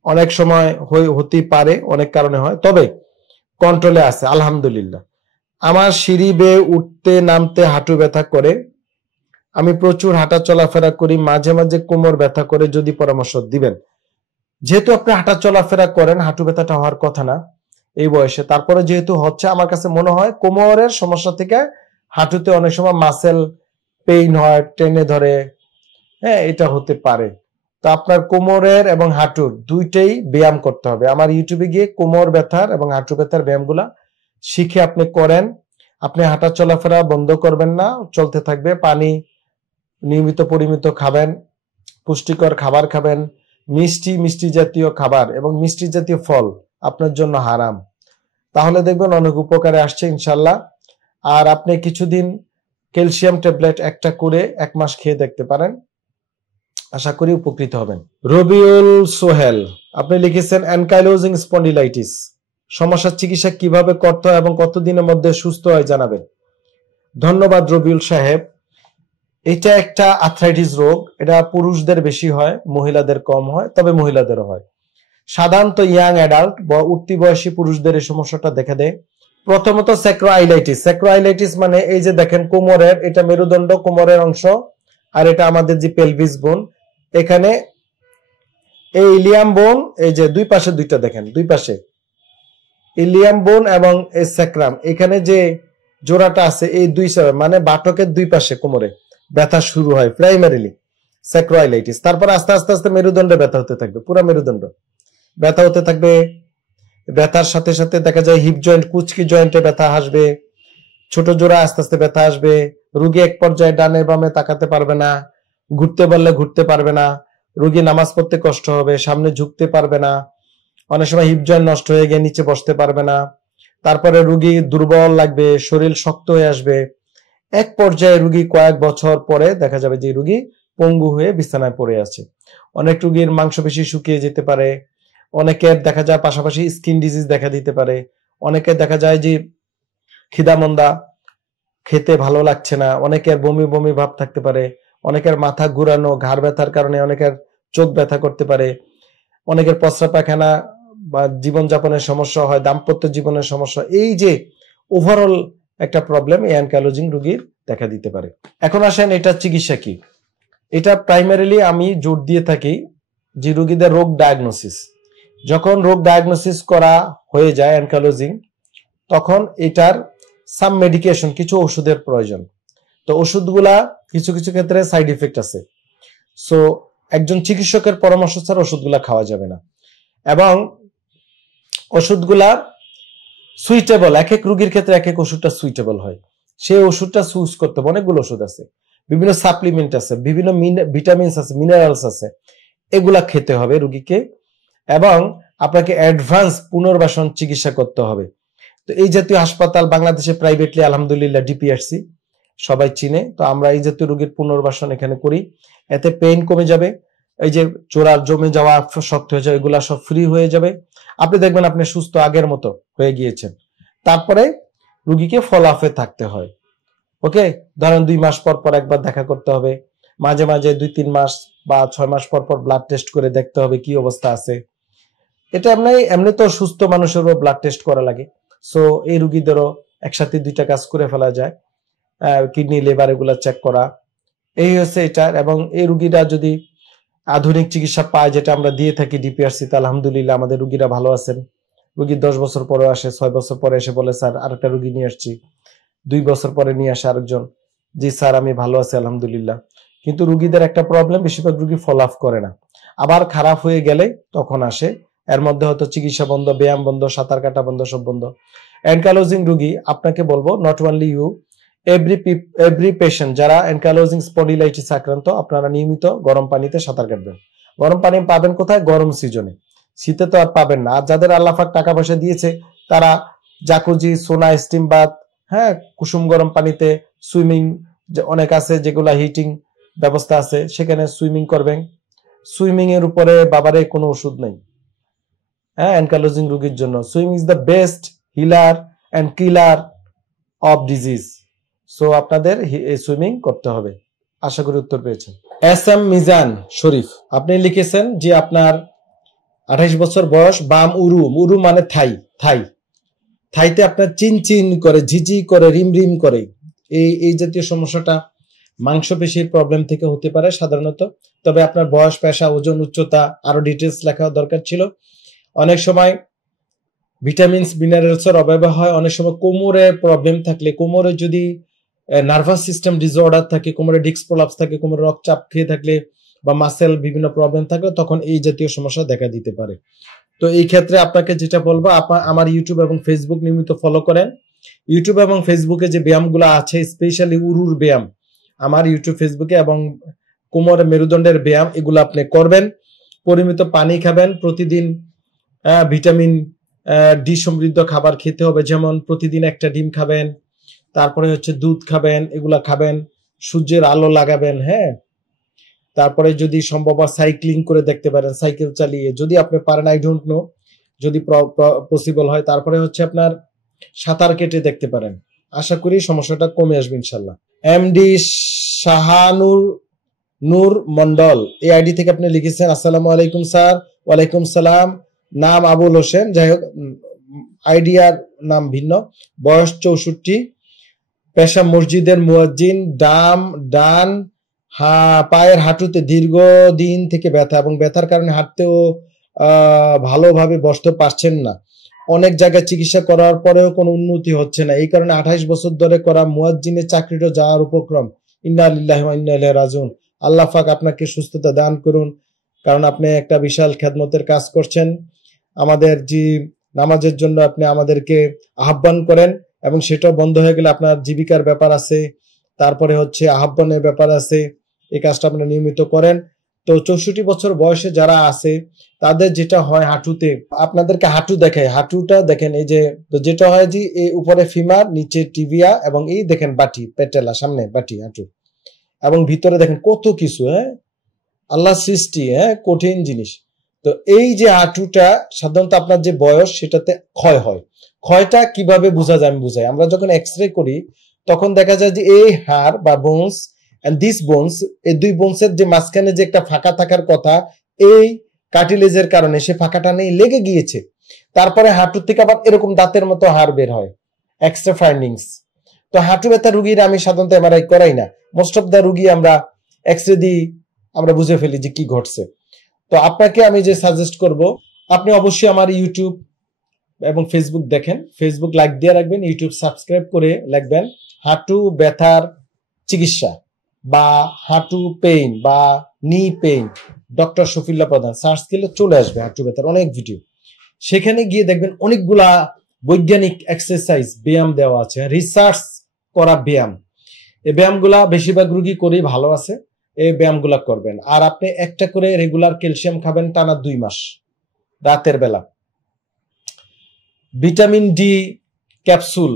অনেক সময় হতে পারে, অনেক কারণে হয়, তবে কন্ট্রোলে আছে আলহামদুলিল্লাহ। আমার সিঁড়ি বেয়ে উঠতে নামতে হাঁটু ব্যথা করে, আমি প্রচুর হাঁটা চলাফেরা করি, মাঝে মাঝে কোমর ব্যথা করে, যদি পরামর্শ দিবেন। যেহেতু আপনি হাঁটা চলাফেরা করেন, হাঁটু ব্যথাটা হওয়ার কথা না এই বয়সে, তারপরে যেহেতু হচ্ছে, আমার কাছে মনে হয় কোমরের সমস্যা থেকে হাঁটুতে অনেক সময় মাসেল পেইন হয়, টেনে ধরে, এটা হতে পারে। তো আপনার কোমরের এবং হাঁটুর দুইটাই ব্যায়াম করতে হবে। আমার ইউটিউবে গিয়ে কোমর ব্যথার এবং হাঁটু ব্যথার ব্যায়ামগুলা শিখে আপনি করেন। আপনি হাঁটা চলাফেরা বন্ধ করবেন না, চলতে থাকবে। পানি নিয়মিত পরিমিত খাবেন, পুষ্টিকর খাবার খাবেন, মিষ্টি জাতীয় খাবার এবং মিষ্টি জাতীয় ফল আপনার জন্য হারাম। তাহলে দেখবেন অনেক উপকারে আসছে ইনশাল্লাহ। আর আপনি কিছুদিন ক্যালসিয়াম ট্যাবলেট একটা করে 1 মাস খেয়ে দেখতে পারেন, আশা করি উপকৃত হবেন। রবিউল সোহেল আপনি লিখেছেন অ্যানকাইলোজিং স্পন্ডিলাইটিস সমস্যার চিকিৎসা কিভাবে করতে হয় এবং কতদিনের মধ্যে সুস্থ হয় জানাবেন। ধন্যবাদ রবিউল সাহেব। এটা একটা আর্থ্রাইটিস রোগ, এটা পুরুষদের বেশি হয়, মহিলাদের কম হয়, তবে মহিলাদেরও হয়। সাধারণত ইয়াং অ্যাডাল্ট বা উঠতি বয়সী পুরুষদের এই সমস্যাটা দেখা দেয়। প্রথমত স্যাক্রোআইলাইটিস। স্যাক্রোআইলাইটিস মানে এই যে দেখেন কোমরের, এটা মেরুদণ্ড কোমরের অংশ, আর এটা আমাদের যে পেলভিস বোন, এখানে এই ইলিয়াম বোন, এই যে দুই পাশে দুইটা দেখেন, দুই পাশে ইলিয়াম বোন এবং এই স্যাক্রাম, এখানে যে জোড়াটা আছে, এই দুই মানে বাটকের দুই পাশে কোমরে ব্যথা শুরু হয় প্রাইমারিলি স্যাক্রোআইলাইটিস। তারপর আস্তে আস্তে আস্তে মেরুদণ্ডে ব্যথা হতে থাকবে, পুরো মেরুদণ্ড ব্যথা হতে থাকবে। ব্যথার সাথে সাথে দেখা যায় হিপ জয়েন্ট, কুচকি জয়েন্টে ব্যথা আসবে, ছোট জোড়া আস্তে আস্তে ব্যথা আসবে। রোগী এক পর্যায়ে ডানে বামে তাকাতে পারবে না, ঘুরতে বললে ঘুরতে পারবে না, রোগী নামাজ পড়তে কষ্ট হবে, সামনে ঝুঁকতে পারবে না, অনেক সময় হিপ জয়েন্ট নষ্ট হয়ে গিয়ে নিচে বসতে পারবে না। তারপরে রোগী দুর্বল লাগবে, শরীর শক্ত হয়ে আসবে। এক পর্যায়ে রোগী কয়েক বছর পরে দেখা যাবে যে রোগী পঙ্গু হয়ে বিছানায় পড়ে আছে। অনেক রোগীর মাংসপেশি শুকিয়ে যেতে পারে, অনেকের দেখা যায় পাশাপাশি স্কিন ডিজিজ দেখা দিতে পারে, অনেকের দেখা যায় যে খিদামন্দা, খেতে ভালো লাগছে না, অনেকের বমি বমি ভাব থাকতে পারে, অনেকের মাথা ঘুরানো, ঘাড় ব্যথার কারণে অনেকের চোখ ব্যথা করতে পারে, অনেকের প্রস্রাব পায়খানা বা জীবনযাপনের সমস্যা হয়, দাম্পত্য জীবনের সমস্যা। এই যে ওভারঅল একটা প্রবলেম এই অ্যানকাইলোজিং রোগীর দেখা দিতে পারে। এখন আসেন এটা চিকিৎসা কি। এটা প্রাইমারিলি আমি জোর দিয়ে থাকি যে রোগীদের রোগ ডায়াগনোসিস, যখন রোগ ডায়াগনোসিস করা হয়ে যায় অ্যানকাইলোজিং, তখন এটার সাম মেডিকেশন, কিছু ওষুধের প্রয়োজন। তো ওষুধগুলা কিছু কিছু ক্ষেত্রে সাইড ইফেক্ট আছে, সো একজন চিকিৎসকের পরামর্শ ছাড়া ওষুধগুলা খাওয়া যাবে না। এবং ওষুধগুলা সুইটেবল, এক এক রোগীর ক্ষেত্রে এক এক ওষুধটা সুইটেবল হয়, সেই ওষুধটা চুজ করতে হবে। অনেকগুলো ওষুধ আছে, বিভিন্ন সাপ্লিমেন্ট আছে, বিভিন্ন ভিটামিনস আছে, মিনারেলস আছে, এগুলা খেতে হবে রোগীকে। এবং আপনাকে অ্যাডভান্স পুনর্বাসন চিকিৎসা করতে হবে। তো এই জাতীয় হাসপাতাল বাংলাদেশে প্রাইভেটলি আলহামদুলিল্লাহ ডিপিআরসি সবাই চিনে। তো আমরা এই জাতীয় রোগীর পুনর্বাসন এখানে করি, এতে পেইন কমে যাবে, এই যে চোরার জমে যাওয়া শক্ত হয়ে যাবে, এগুলা সব ফ্রি হয়ে যাবে। আপনি দেখবেন আপনি সুস্থ আগের মতো হয়ে গিয়েছেন। তারপরে রোগীকে ফলো আপে থাকতে হয়। ওকে, ধরেন 2 মাস পর পর একবার দেখা করতে হবে, মাঝে মাঝে 2-3 মাস বা 6 মাস পর পর ব্লাড টেস্ট করে দেখতে হবে কি অবস্থা আছে। এটা এমনি তো সুস্থ মানুষেরও ব্লাড টেস্ট করা লাগে। সো এই রুগীদেরও একসাথে 2টা কাজ করে ফেলা যায়, কিডনি লিভার এগুলা চেক করা, এই হচ্ছে এটার। এবং এই রুগীরা যদি আধুনিক চিকিৎসা পায়, যেটা আমরা দিয়ে থাকি ডিপিআরসিতে, আলহামদুলিল্লাহ আমাদের রুগীরা ভালো আছেন। রুগী 10 বছর পরে আসে, 6 বছর পরে এসে বলে স্যার আরেকটা রুগী নিয়ে আসছি, 2 বছর পরে নিয়ে আসে আরেকজন, জি স্যার আমি ভালো আছি আলহামদুলিল্লাহ। কিন্তু রুগীদের একটা প্রবলেম, বেশিরভাগ রুগী ফলো আপ করে না, আবার খারাপ হয়ে গেলে তখন আসে। এর মধ্যে হয়তো চিকিৎসা বন্ধ, ব্যায়াম বন্ধ, সাঁতার কাটা বন্ধ, সব বন্ধ। অ্যানকালোজিং রুগী আপনাকে বলবো, not only you, every patient যারা অ্যানকালোজিং স্পন্ডিলাইটিস আক্রান্ত, আপনারা নিয়মিত গরম পানিতে সাঁতার কাটবেন। গরম পানি পাবেন কোথায়? গরম সিজনে, শীতে তো আর পাবেন না। আর যাদের আল্লাহ পাক টাকা পয়সা দিয়েছে তারা জাকুজি, সোনা, স্টিম বাথ, হ্যাঁ, কুসুম গরম পানিতে সুইমিং, অনেক আছে যেগুলা হিটিং ব্যবস্থা আছে, সেখানে সুইমিং করবেন। সুইমিং এর উপরে বাবারে কোনো ওষুধ নেই, হ্যাঁ, অ্যানকালোজিং রোগীর জন্য swimming is the best healer and killer of disease. So আপনাদের সুইমিং করতে হবে। আশা করি উত্তর পেয়েছেন। এস এম মিজান শরীফ, আপনি লিখেছেন যে আপনার 28 বছর বয়স, বাম উরু, উরু মানে থাই, থাইতে আপনার চিন চিন করে, ঝিঝি করে, রিম রিম করে, এই জাতীয় সমস্যাটা মাংসপেশির প্রবলেম থেকে হতে পারে সাধারণত। তবে আপনার বয়স, পেশা, ওজন, উচ্চতা আরো ডিটেলস লেখা দরকার ছিল। অনেক সময় ভিটামিনস, মিনারেলসের অভাব হয়। অনেক সময় কোমরে প্রবলেম থাকলে, কোমরে যদি নার্ভাস সিস্টেম ডিসঅর্ডার থাকে, কোমরে ডিস্ক প্রলাপস থাকে, কোমরে রক্তচাপ খেয়ে থাকলে বা মাসেল বিভিন্ন প্রবলেম থাকলে তখন এই জাতীয় সমস্যা দেখা দিতে পারে। তো এই ক্ষেত্রে আপনাকে যেটা বলবো, আমার ইউটিউব এবং ফেসবুক নিয়মিত ফলো করেন। ইউটিউব এবং ফেসবুকে যে ব্যায়ামগুলো আছে, স্পেশালি উরুর ব্যায়াম, আমার ইউটিউব ফেসবুকে, এবং কোমর মেরুদণ্ডের ব্যায়াম, এগুলো আপনি করবেন। পরিমিত পানি খাবেন প্রতিদিন। ভিটামিন ডি সমৃদ্ধ খাবার খেতে হবে, যেমন প্রতিদিন একটা ডিম খাবেন, তারপরে হচ্ছে দুধ খাবেন, এগুলা খাবেন। সূর্যের আলো লাগাবেন, হ্যাঁ। তারপরে যদি সম্ভব হয় সাইক্লিং করে দেখতে পারেন, সাইকেল চালিয়ে, যদি আপনি পারেন, আই ডোন্ট নো, যদি পসিবল হয়। তারপরে হচ্ছে আপনার সাঁতার কেটে দেখতে পারেন। আশা করি সমস্যাটা কমে আসবে ইনশাল্লাহ। এমডি শাহানুর নূর মন্ডল, এই আইডি থেকে আপনি লিখেছেন, আসসালামু আলাইকুম স্যার। ওয়ালাইকুম সালাম। নাম আবুল হোসেন, যাই হোক আইডিয়ার নাম ভিন্ন। বয়স 64, পেশা মসজিদের মুয়াজ্জিন, ডান পায়ের হাঁটুতে দীর্ঘদিন থেকে ব্যথা, এবং ব্যথার কারণে হাঁটতেও ভালোভাবে বসতে পারছেন না। অনেক জায়গায় চিকিৎসা করার পরেও কোনো উন্নতি হচ্ছে না। এই কারণে 28 বছর ধরে করা মুয়াজ্জিনের চাকরিটা যাওয়ার উপক্রম। ইন্না লিল্লাহি ওয়া ইন্না ইলাইহি রাজিউন। আল্লাহ পাক আপনাকে সুস্থতা দান করুন, কারণ আপনি একটা বিশাল খেদমতের কাজ করছেন। আমাদের যে নামাজের জন্য আপনি আমাদেরকে আহ্বান করেন, এবং সেটাও বন্ধ হয়ে গেলে আপনার জীবিকার ব্যাপার আছে, তারপরে হচ্ছে আহ্বানের ব্যাপার আছে। এই কাজটা আপনি নিয়মিত করেন। তো 64 বছর বয়সে যারা আছে তাদের যেটা হয় হাঁটুতে, আপনাদেরকে হাঁটু দেখায়, হাঁটুটা দেখেন, এই যে যেটা হয় যে এই উপরে ফিমার, নিচে টিবিয়া, এবং এই দেখেন বাটি, পেটেলা, সামনে বাটি, হাঁটু, এবং ভিতরে দেখেন কত কিছু, হ্যাঁ, আল্লাহ সৃষ্টি, হ্যাঁ, কঠিন জিনিস। তো এই যে হাঁটুটা সাধারণত আপনার যে বয়স সেটাতে ক্ষয় হয়। ক্ষয়টা কিভাবে বোঝা যায় আমি বুঝাই। আমরা যখন এক্সরে করি তখন দেখা যায় যে এই হাড় বা বোনস এন্ড দিস বোনস, এই দুই বোনসের যে মাঝখানে যে একটা ফাঁকা থাকার কথা, এই কার্টিলেজের কারণে সে ফাঁকাটা নেই, লেগে গিয়েছে। তারপরে হাঁটুর থেকে আবার এরকম দাঁতের মতো হাড় বের হয়, এক্সট্রা ফাইন্ডিংস। তো হাঁটু ব্যথা রুগীর আমি সাধারণত এমআরআই করাই না। মোস্ট অফ দ্য রুগী আমরা এক্সরে দিই, আমরা বুঝে ফেলি যে কি ঘটছে। তো আপনাকে আমি যে সাজেস্ট করব, আপনি অবশ্যই আমার ইউটিউব এবং ফেসবুক দেখেন, ফেসবুক লাইক দিয়ে রাখবেন, ইউটিউব সাবস্ক্রাইব করে লিখবেন হাঁটু ব্যথার চিকিৎসা বা হাঁটু পেইন বা নি পেইন, ডক্টর শফিউল্লাহ প্রধান সার্চ করলে চলে আসবে হাঁটু ব্যথার অনেক ভিডিও। সেখানে গিয়ে দেখবেন অনেকগুলা বৈজ্ঞানিক এক্সারসাইজ, ব্যায়াম দেওয়া আছে, রিসার্চ করা ব্যায়াম। এই ব্যায়ামগুলা বেশিরভাগ রুগী করেই ভালো আছে। এই ব্যায়ামগুলা করবেন। আর আপনি একটা করে রেগুলার ক্যালসিয়াম খাবেন টানা 2 মাস রাতের বেলা। ভিটামিন ডি ক্যাপসুল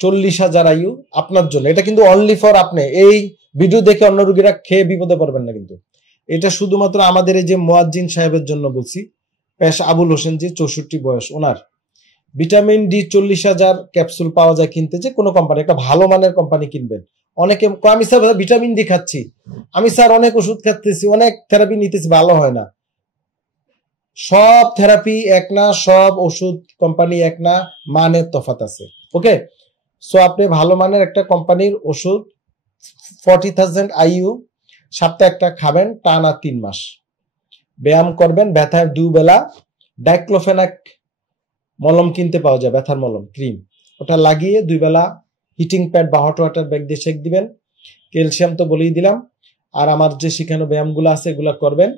40,000 আইইউ আপনার জন্য, এটা কিন্তু অনলি ফর আপনি। এই ভিডিও দেখে অন্য রোগীরা খেয়ে বিপদে পড়বেন না, কিন্তু এটা শুধুমাত্র আমাদের এই যে মুয়াজ্জিন সাহেবের জন্য বলছি, পেশ আবুল হোসেন, যে 64 বয়স, ওনার ভিটামিন ডি 40,000 ক্যাপসুল পাওয়া যায় কিনতে। যে কোনো কোম্পানি, একটা ভালো মানের কোম্পানি কিনবেন, অনেকে কয় আমি স্যার ভিটামিন ডি খাচ্ছি, আমি স্যার অনেক ওষুধ খাচ্ছি, অনেক থেরাপি নিতেছি, ভালো হয় না। সব থেরাপি এক না, সব ওষুধ কোম্পানি এক না, মানের তফাৎ আছে। ওকে, সো আপনি ভালো মানের একটা কোম্পানির ওষুধ 40,000 IU সপ্তাহে একটা খাবেন টানা 3 মাস, ব্যায়াম করবেন, ব্যথায় 2 বেলা ডাইক্লোফেনাক মলম কিনতে পাওয়া যায়, ব্যথার মলম ক্রিম, ওটা লাগিয়ে 2 বেলা হিটিং প্যাড বা হট ওয়াটার ব্যাগ দিয়ে সেক দিবেন। ক্যালসিয়াম তো বলেই দিলাম। আর আমার যে শিখানো ব্যায়ামগুলো আছে এগুলা করবেন,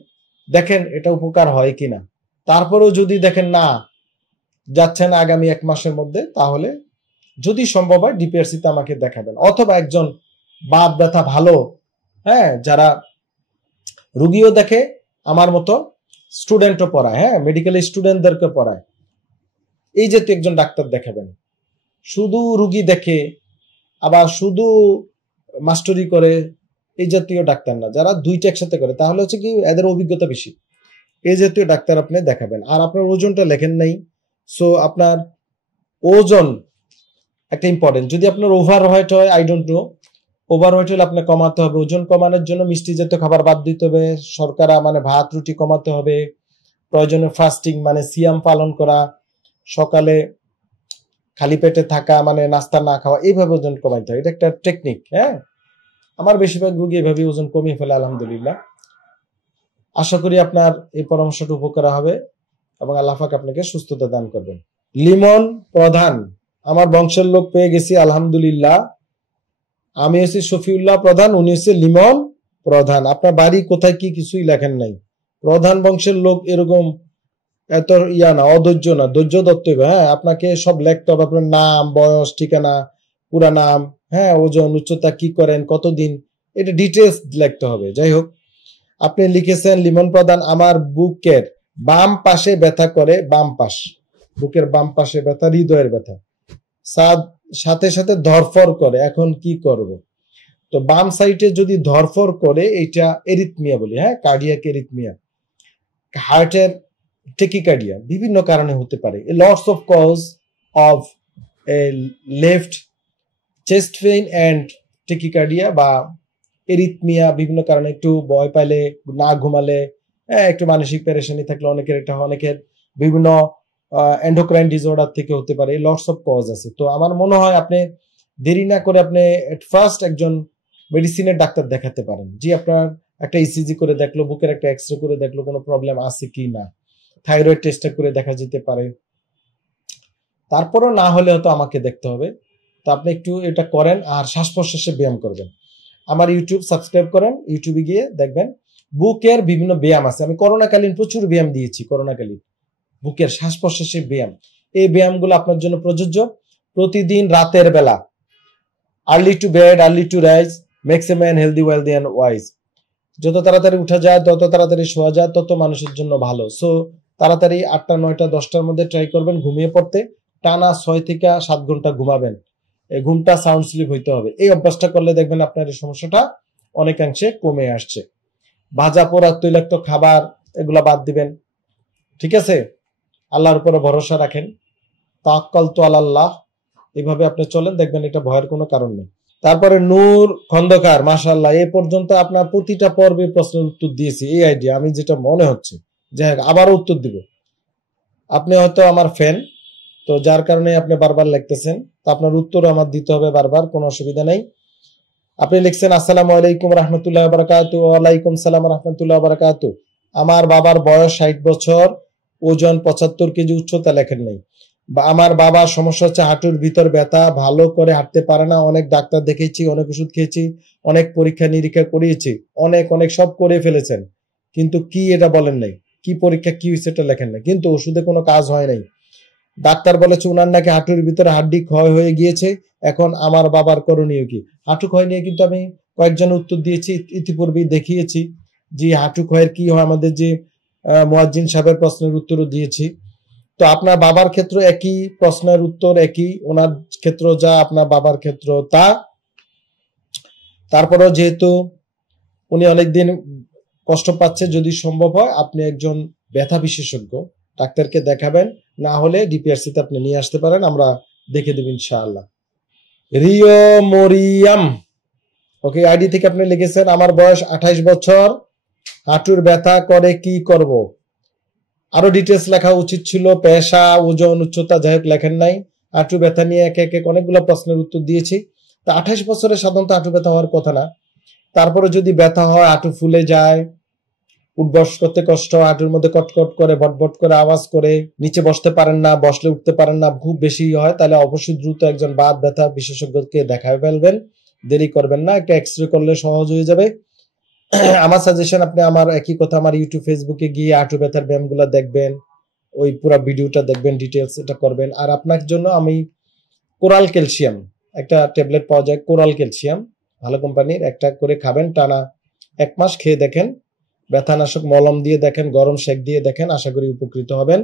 দেখেন এটা উপকার হয় কিনা। তারপরেও যদি দেখেন না যাচ্ছেন আগামী 1 মাসের মধ্যে, তাহলে যদি সম্ভব হয় ডিপিআরসিতে আমাকে দেখাবেন, অথবা একজন বাত ব্যথা ভালো, হ্যাঁ, যারা রুগীও দেখে আমার মতো স্টুডেন্টও পড়ায়, হ্যাঁ, মেডিকেল স্টুডেন্টদেরকে পড়ায়, এই জাতীয় একজন ডাক্তার দেখাবেন। শুধু রুগী দেখে আবার শুধু মাস্টারি করে এই জাতীয় ডাক্তার না, যারা দুইটা একসাথে করে, তাহলে হচ্ছে কি এদের অভিজ্ঞতা বেশি, এই জাতীয় ডাক্তার আপনি দেখাবেন। আর আপনার ওজনটা লেখেন নাই, সো আপনার ওজন একটা ইম্পর্টেন্ট। যদি আপনার ওভার ওয়েট হয়, I don't know, over weight হলে আপনার কমাতে হবে। ওজন কমানোর জন্য মিষ্টি জাতীয় খাবার বাদ দিতে হবে, শর্করা মানে ভাত রুটি কমাতে হবে, প্রয়োজনে ফাস্টিং মানে সিয়াম পালন করা, সকালে খালি পেটে থাকা মানে নাস্তা না খাওয়া, এইভাবে ওজন কমাইতে হয়। এটা একটা টেকনিক। হ্যাঁ, আমার বেশিরভাগ রোগী এভাবে ওজন কমিয়ে ফেলে আলহামদুলিল্লাহ। আশা করি আপনার এই পরামর্শটা উপকার হবে এবং আল্লাহ পাক আপনাকে সুস্থতা দান করবেন। লিমন প্রধান, আমার বংশের লোক পেয়ে গেছি আলহামদুলিল্লাহ। আমি হচ্ছি শফিউল্লাহ প্রধান, উনি হচ্ছে লিমন প্রধান। আপনার বাড়ি কোথায় কি কিছুই লেখেন নাই। প্রধান বংশের লোক এরকম এত ইয়া না, অধৈর্য না, ধৈর্য ধরতে হবে। হ্যাঁ, আপনাকে সব লিখতে হবে, আপনার নাম, বয়স, ঠিকানা, পুরা নাম, হ্যাঁ, ওজন, উচ্চতা, কি করেন, কতদিন, এটা ডিটেলস লিখতে হবে। যাই হোক, আপনি লিখেছেন লিমন প্রধান, আমার বুকের বাম পাশে ব্যথা করে, বাম পাশ, বুকের বাম পাশে ব্যথা, হৃদয়ের ব্যথা, সাথে সাথে ধরফর করে, এখন কি করব? তো বাম সাইডে যদি ধরফর করে, এটা এরিথমিয়া বলি, হ্যাঁ, কার্ডিয়াক এরিথমিয়া, হার্টের টেকিকার্ডিয়া বিভিন্ন কারণে হতে পারে। Lots of cause of left chest pain and tachycardia বা এরিথমিয়া, বিভিন্ন কারণে, একটু ভয় পাইলে, না ঘুমালে, একটু মানসিক পেরেশানি থাকলে অনেকের এটা হয়, অনেকের বিভিন্ন এন্ডোক্রাইন ডিসঅর্ডার থেকে হতে পারে। লটস অফ কজ আছে। তো আমার মনে হয় আপনি দেরি না করে আপনি ফার্স্ট একজন মেডিসিনের ডাক্তার দেখাতে পারেন। জি, আপনার একটা ইসিজি করে দেখলো, বুকের একটা এক্সরে করে দেখলো কোনো প্রবলেম আছে কি না, থাইরয়েড টেস্টটা করে দেখা যেতে পারে। তারপরেও না হলে হয়তো আমাকে দেখতে হবে। তো আপনি একটু এটা করেন, আর শ্বাস প্রশ্বাসে ব্যায়াম করবেন। আমার ইউটিউব সাবস্ক্রাইব করেন, ইউটিউবে গিয়ে দেখবেন বুকের বিভিন্ন ব্যায়াম আছে। আমি করোনাকালীন প্রচুর ব্যায়াম দিয়েছি, করোনাকালীন বুকের শ্বাস প্রশ্বাসের ব্যায়াম। এই ব্যায়ামগুলো আপনার জন্য প্রযোজ্য। প্রতিদিন রাতের বেলা, early to bed early to rise makes a man healthy wealthy and wise. যত তাড়াতাড়ি উঠা যায়, তত তাড়াতাড়ি শোয়া যায়, তত মানুষের জন্য ভালো। সো তাড়াতাড়ি 8টা 9টা 10টার মধ্যে ট্রাই করবেন ঘুমিয়ে পড়তে। টানা 6 থেকে 7 ঘন্টা ঘুমাবেন। এই ঘুমটা সাউন্ড স্লিপ হইতে হবে। এই অভ্যাসটা করলে দেখবেন আপনার এই সমস্যাটা অনেকাংশে কমে আসছে। ভাজা পোড়া তৈলাক্ত খাবার এগুলা বাদ দিবেন। ঠিক আছে, আল্লাহর উপরে ভরসা রাখেন, তাওয়াক্কালতু আলাল্লাহ, এভাবে আপনি চলেন, দেখবেন এটা ভয়ের কোনো কারণ নেই। তারপরে নূর খন্দকার, মাশাআল্লাহ, এই পর্যন্ত আপনার প্রতিটা পর্বে প্রশ্নের উত্তর দিয়েছি। এই আইডিয়া আমি যেটা মনে হচ্ছে, যে আবারও উত্তর দিব। আপনি হয়তো আমার ফ্যান, তো যার কারণে আপনি বারবার লিখতেছেন, তো আপনার উত্তর আমার দিতে হবে বারবার, কোনো অসুবিধা নাই। আপনি লিখছেন আসসালামু আলাইকুম রহমতুল্লাহ বারাকাতু। ওয়ালাইকুম সালাম রহমতুল্লাহ বারাকাতু। আমার বাবার বয়স 60 বছর, ওজন 75 কেজি, উচ্চতা লেখেন নাই। আমার বাবার সমস্যা হচ্ছে হাঁটুর ভিতর ব্যথা, ভালো করে হাঁটতে পারে না, অনেক ডাক্তার দেখেছি, অনেক ওষুধ খেয়েছি, অনেক পরীক্ষা নিরীক্ষা করিয়েছি, অনেক অনেক সব করে ফেলেছেন, কিন্তু কি এটা বলেন নাই, কি পরীক্ষা কি হয়েছে এটা লেখেন নাই, কিন্তু ওষুধে কোনো কাজ হয় নাই। ডাক্তার বলেছে উনার নাকি হাঁটুর ভিতরে হাড্ডি ক্ষয় হয়ে গিয়েছে। এখন আমার বাবার করণীয় কি? হাঁটু ক্ষয় নিয়ে কিন্তু আমি কয়েকজন উত্তর দিয়েছি, ইতিপূর্বেই দেখিয়েছি যে হাঁটু ক্ষয়ের কি হয়, আমাদের যে মুয়াজ্জিন সাহেবের প্রশ্নের উত্তরও দিয়েছি। তো আপনার বাবার ক্ষেত্রে একই প্রশ্নের উত্তর, একই, ওনার ক্ষেত্র যা আপনার বাবার ক্ষেত্র তা। তারপরেও যেহেতু উনি অনেকদিন কষ্ট পাচ্ছে, যদি সম্ভব হয় আপনি একজন ব্যথা বিশেষজ্ঞ ডাক্তারকে দেখাবেন, না হলে ডিপিআরসি তে আপনি নিয়ে আসতে পারেন, আমরা দেখে দেব ইনশাআল্লাহ। রিও মরিয়াম, ওকে, আইডি থেকে আপনি লিখেছেন আমার বয়স 28 বছর, হাঁটুর ব্যথা করে, কি করব? আরো ডিটেলস লেখা উচিত ছিল, পেশা, ওজন, উচ্চতা, যাই হোক লেখেন নাই। হাঁটু ব্যথা নিয়ে এক এক অনেকগুলো প্রশ্নের উত্তর দিয়েছি। তা 28 বছরে সাধারণত হাঁটু ব্যথা হওয়ার কথা না। তারপরে যদি ব্যথা হয়, হাঁটু ফুলে যায়, উঠবস করতে কষ্ট, হাঁটুর মধ্যে কটকট করে, ভটভট করে আওয়াজ করে, নিচে বসতে পারেন না, বসলে উঠতে পারেন না, খুব বেশি হয়, তাহলে অবশ্যই দ্রুত একজন বাত ব্যথা বিশেষজ্ঞকে দেখায় ফেলবেন, দেরি করবেন না। একটা এক্সরে করলে সহজ হয়ে যাবে। আমার সাজেশন, আপনি আমার একই কথা আমার ইউটিউব ফেসবুকে গিয়ে হাঁটু ব্যথার ব্যায়ামগুলো দেখবেন, ওই পুরো ভিডিওটা দেখবেন, ডিটেলস এটা করবেন। আর আপনার জন্য আমি কোরাল ক্যালসিয়াম একটা ট্যাবলেট পাওয়া যায়, কোরাল ক্যালসিয়াম, ভালো কোম্পানির, একটা করে খাবেন টানা 1 মাস, খেয়ে দেখেন, ব্যথানাশক মলম দিয়ে দেখেন, গরম শেক দিয়ে দেখেন, আশা করি উপকৃত হবেন।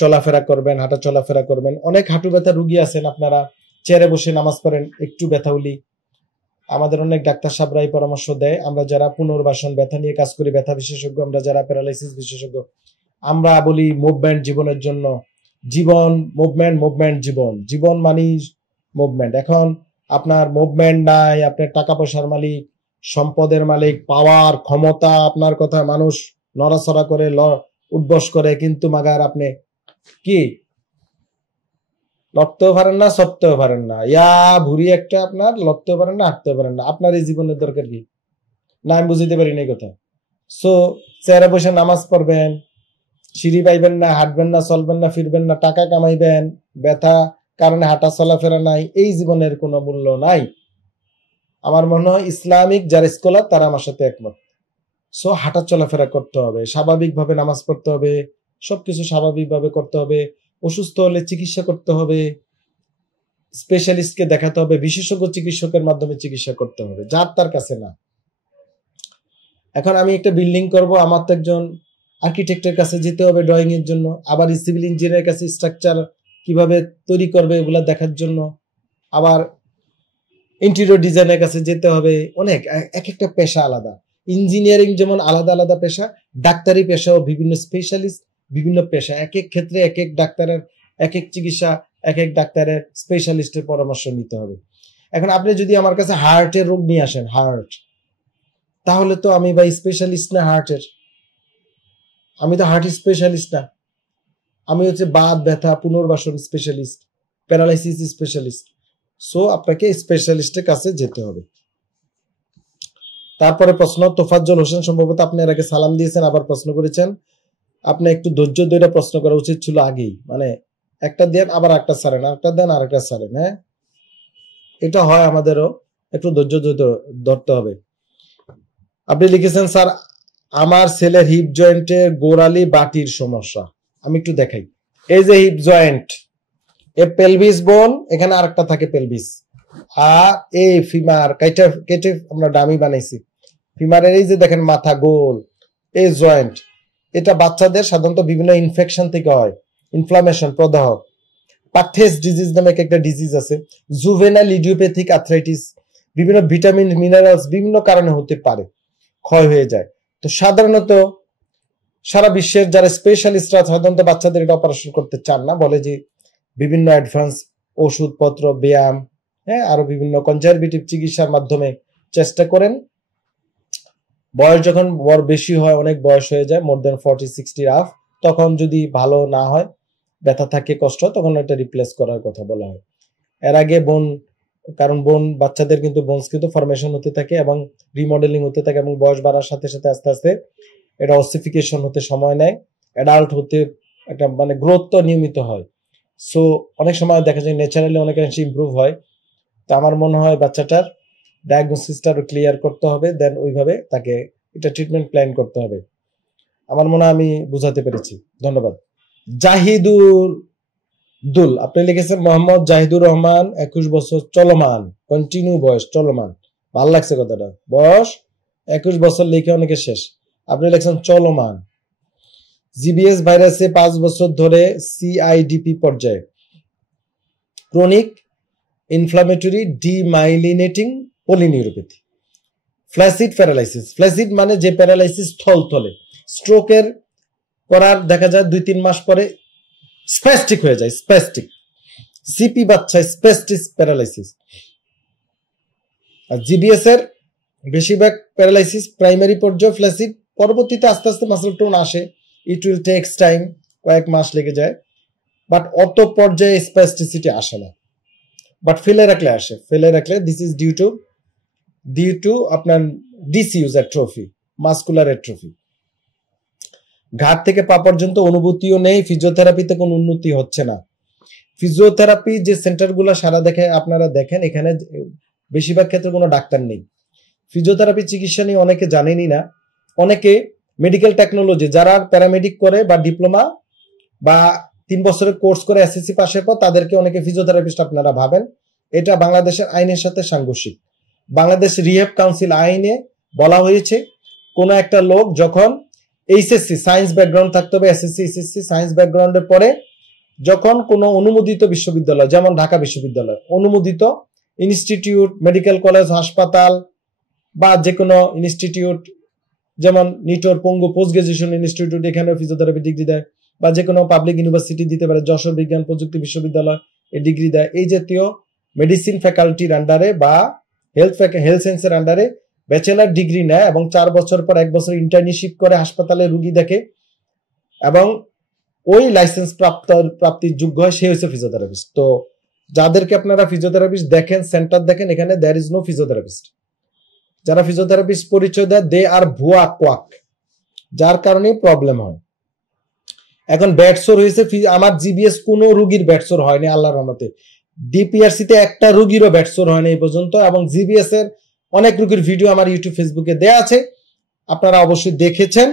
চলাফেরা করবেন, হাঁটা চলাফেরা করবেন। অনেক হাঁটু ব্যথা রুগী আছেন, আপনারা চেয়ারে বসে নামাজ পড়েন, একটু ব্যথা হলি আমাদের অনেক ডাক্তার সাহেবরাই পরামর্শ দেয়। আমরা যারা পুনর্বাসন ব্যথা নিয়ে কাজ করি, ব্যথা বিশেষজ্ঞ, আমরা যারা প্যারালাইসিস বিশেষজ্ঞ, আমরা বলি মুভমেন্ট জীবনের জন্য, জীবন মুভমেন্ট, মুভমেন্ট জীবন, জীবন মানে মুভমেন্ট। এখন আপনার মুভমেন্ট নাই, আপনার টাকা পয়সার মালিক, সম্পদের মালিক, পাওয়ার, ক্ষমতা, আপনার কথা মানুষ নড়াচড়া করে, উঠবস করে, কিন্তু মাগার আপনি কি লড়তেও পারেন না, সরতেও পারেন না, ইয়া ভুরি একটা, আপনার লড়তেও পারেন না, হাঁটতেও পারেন না। আপনার এই জীবনের দরকার কি? না, আমি বুঝতে পারি না এই কথা। সো চেয়ারে বসে নামাজ পড়বেন, সিঁড়ি পাইবেন না, হাঁটবেন না, চলবেন না, ফিরবেন না, টাকা কামাইবেন, ব্যথা কারণে হাঁটা চলাফেরা নাই, এই জীবনের কোনো মূল্য নাই। আমার মনে হয় ইসলামিক যারা স্কলার তারা আমার সাথে একমত। সো হাঁটা চলাফেরা করতে হবে, স্বাভাবিকভাবে নামাজ পড়তে হবে, সবকিছু স্বাভাবিকভাবে করতে হবে। অসুস্থ হলে চিকিৎসা করতে হবে, স্পেশালিস্টকে দেখাতে হবে, বিশেষজ্ঞ চিকিৎসকের মাধ্যমে চিকিৎসা করতে হবে, যার তার কাছে না। এখন আমি একটা বিল্ডিং করব, আমার তো একজন আর্কিটেক্টের কাছে যেতে হবে ড্রয়িং এর জন্য, আবার সিভিল ইঞ্জিনিয়ারের কাছে স্ট্রাকচার কিভাবে তৈরি করবে এগুলা দেখার জন্য, আবার ইন্টেরিয়র ডিজাইনের কাছে যেতে হবে। অনেক এক একটা পেশা আলাদা। ইঞ্জিনিয়ারিং যেমন আলাদা আলাদা পেশা, ডাক্তারি পেশাও বিভিন্ন স্পেশালিস্ট, বিভিন্ন পেশা, এক এক ক্ষেত্রে এক এক ডাক্তারের এক এক চিকিৎসা, এক এক ডাক্তারের স্পেশালিস্টের পরামর্শ নিতে হবে। এখন আপনি যদি আমার কাছে হার্টের রোগ নিয়ে আসেন, হার্ট, তাহলে তো আমি ভাই স্পেশালিস্ট না হার্টের, আমি তো হার্ট স্পেশালিস্ট না, আমি হচ্ছে বাত ব্যথা পুনর্বাসন স্পেশালিস্ট, প্যারালাইসিস স্পেশালিস্ট। সো আপনাকে স্পেশালিস্টের কাছে যেতে হবে। তারপরে প্রশ্ন, তোফাজ্জল হোসেন, সম্ভবত আপনি এর আগে সালাম দিয়েছেন, আবার প্রশ্ন করেছেন। আপনি একটু ধৈর্য ধরে প্রশ্ন করা উচিত ছিল আগেই, মানে একটা দেন আবার একটা ছাড়েন, আরেকটা দেন আরেকটা ছাড়েন। হ্যাঁ, এটা হয়, আমাদেরও একটু ধৈর্য ধরতে হবে। আপনি লিখেছেন স্যার আমার ছেলের হিপ জয়েন্টের গোড়ালি বাটির সমস্যা। আমি একটু দেখাই, এই যে হিপ জয়েন্ট, এ পেলভিস বোন, এখানে আরেকটা থাকে পেলভিস, আর এই ফিমার কেটে আমরা ডামি বানাইছি, ফিমারের এই যে দেখেন মাথা গোল, এই জয়েন্ট, এটা বাচ্চাদের সাধারণত বিভিন্ন ইনফেকশন থেকে হয়, ইনফ্লামেশন, প্রদাহ, পাথেস ডিজিজ নামে একটা ডিজিজ আছে, জুভেনাইল ইডিওপ্যাথিক আর্থ্রাইটিস, বিভিন্ন ভিটামিন মিনারেলস বিভিন্ন কারণে হতে পারে, ক্ষয় হয়ে যায়। তো সাধারণত সারা বিশ্বের যারা স্পেশালিস্টরা সাধারণত বাচ্চাদের এটা অপারেশন করতে চান না, বলে যে বিভিন্ন অ্যাডভান্স ওষুধপত্র, ব্যায়াম, হ্যাঁ, আরো বিভিন্ন কনজারভেটিভ চিকিৎসার মাধ্যমে চেষ্টা করেন। বয়স যখন বড় বেশি হয়, অনেক বয়স হয়ে যায়, মোর দেন 40-60 আপ, তখন যদি ভালো না হয়, ব্যথা থাকে, কষ্ট হয়, তখন এটা রিপ্লেস করার কথা বলা হয়। এর আগে বোন, কারণ বোন বাচ্চাদের কিন্তু বোনস কিন্তু ফরমেশন হতে থাকে এবং রিমডেলিং হতে থাকে, এবং বয়স বাড়ার সাথে সাথে আস্তে আস্তে এটা অসিফিকেশন হতে সময় নেয়, অ্যাডাল্ট হতে একটা মানে গ্রোথ তো নিয়মিত হয়। সো অনেক সময় দেখা যায় ন্যাচারালি অনেকাংশে ইমপ্রুভ হয়। তো আমার মনে হয় বাচ্চাটার ডায়াগনোসিসটা ক্লিয়ার করতে হবে, দেন ওইভাবে তাকে এটা ট্রিটমেন্ট প্ল্যান করতে হবে। আমার মনে হয় আমি বুঝাতে পেরেছি। ধন্যবাদ। জাহিদুর দুল, আপনি লিখেছেন মোহাম্মদ জাহিদুর রহমান, 21 বছর, চলমান, কন্টিনিউ বয়স চলমান, ভাল লাগছে কথাটা, বয়স 21 বছর লিখে অনেকে শেষ, আপনি লিখছেন চলমান। জিবিএস ভাইরাসে 5 বছর ধরে, সিআইডিপি পর্যায়ে, chronic inflammatory demyelinating polyneuropathy, flaccid paralysis, flaccid মানে যে প্যারালাইসিস থলথলে, স্ট্রোকের করার দেখা যায় 2-3 মাস পরে স্প্যাস্টিক হয়ে যায়, স্প্যাস্টিক, সিপি বাচ্চা স্প্যাস্টিক প্যারালাইসিস, আর জিবিএস এর বেশিরভাগ প্যারালাইসিস প্রাইমারি পর্যায়ে ফ্ল্যাসিড, পরবর্তীতে আস্তে আস্তে মাসল টোন আসে, ইট উইল টেক্স টাইম, কয়েক মাস লেগে যায়, বাট অত পর্যায়ে স্প্যাস্টিসিটি আসে না, বাট ফেলে রাখলে আসে। ফেলে রাখলে দিস ইজ ডিউ টু আপনার ডিসইউজ অ্যাট্রফি, মাসকুলার অ্যাট্রফি। ঘাট থেকে পা পর্যন্ত অনুভূতিও নেই, ফিজিওথেরাপিতে কোনো উন্নতি হচ্ছে না। ফিজিওথেরাপি যে সেন্টারগুলো সারা দেখে আপনারা দেখেন, এখানে বেশিরভাগ ক্ষেত্রে কোনো ডাক্তার নেই। ফিজিওথেরাপি চিকিৎসা নিয়ে অনেকে জানেনই না। অনেকে মেডিকেল টেকনোলজি যারা প্যারামেডিক করে বা ডিপ্লোমা বা 3 বছরের কোর্স করে এসএসসি পাশের পর তাদেরকে অনেকে ফিজিওথেরাপিস্ট আপনারা ভাবেন। এটা বাংলাদেশের আইনের সাথে সাংঘর্ষিক। বাংলাদেশ রিহ্যাব কাউন্সিল আইনে বলা হয়েছে, কোনো একটা লোক যখন এইচএসসি সায়েন্স ব্যাকগ্রাউন্ড থাকতে হবে, এসএসসি এইচএসসি সায়েন্স ব্যাকগ্রাউন্ডের পরে যখন কোনো অনুমোদিত বিশ্ববিদ্যালয়, যেমন ঢাকা বিশ্ববিদ্যালয়, অনুমোদিত ইনস্টিটিউট, মেডিকেল কলেজ, হাসপাতাল বা যে কোনো ইনস্টিটিউট, যেমন নিটোর পঙ্গু পোস্ট গ্রাজুয়েশন ইনস্টিটিউট, এখানে ফিজিওথেরাপি ডিগ্রি দেয়, বা যে কোনো পাবলিক ইউনিভার্সিটি দিতে পারে, যশোর বিজ্ঞান প্রযুক্তি বিশ্ববিদ্যালয় এই ডিগ্রি দেয়। এই জাতীয় মেডিসিন ফ্যাকাল্টির আন্ডারে বা হেলথ সায়েন্সের আন্ডারে ব্যাচেলার ডিগ্রি নেয় এবং 4 বছর পর 1 বছর ইন্টার্নশিপ করে হাসপাতালে রুগী দেখে এবং ওই লাইসেন্স প্রাপ্তির যোগ্য হয়, সে হচ্ছে ফিজিওথেরাপিস্ট। তো যাদেরকে আপনারা ফিজিওথেরাপিস্ট দেখেন, সেন্টার দেখেন, এখানে দেয়ার ইজ নো ফিজিওথেরাপিস্ট। যারা ফিজিওথেরাপিস্ট পরিচয় দেয়, দে আর ভুয়া কোয়াক, যার কারণে প্রবলেম হয়। এখন ব্যাটসোর হয়েছে, আমার জিবিএস কোনো রুগীর ব্যাটসোর হয়নি আল্লাহর রহমতে। ডিপিআরসি তে একটা রুগীরও ব্যাটসোর হয়নি এই পর্যন্ত, এবং জিবিএস এর অনেক রুগীর ভিডিও আমার ইউটিউব ফেসবুকে দেয়া আছে, আপনারা অবশ্যই দেখেছেন।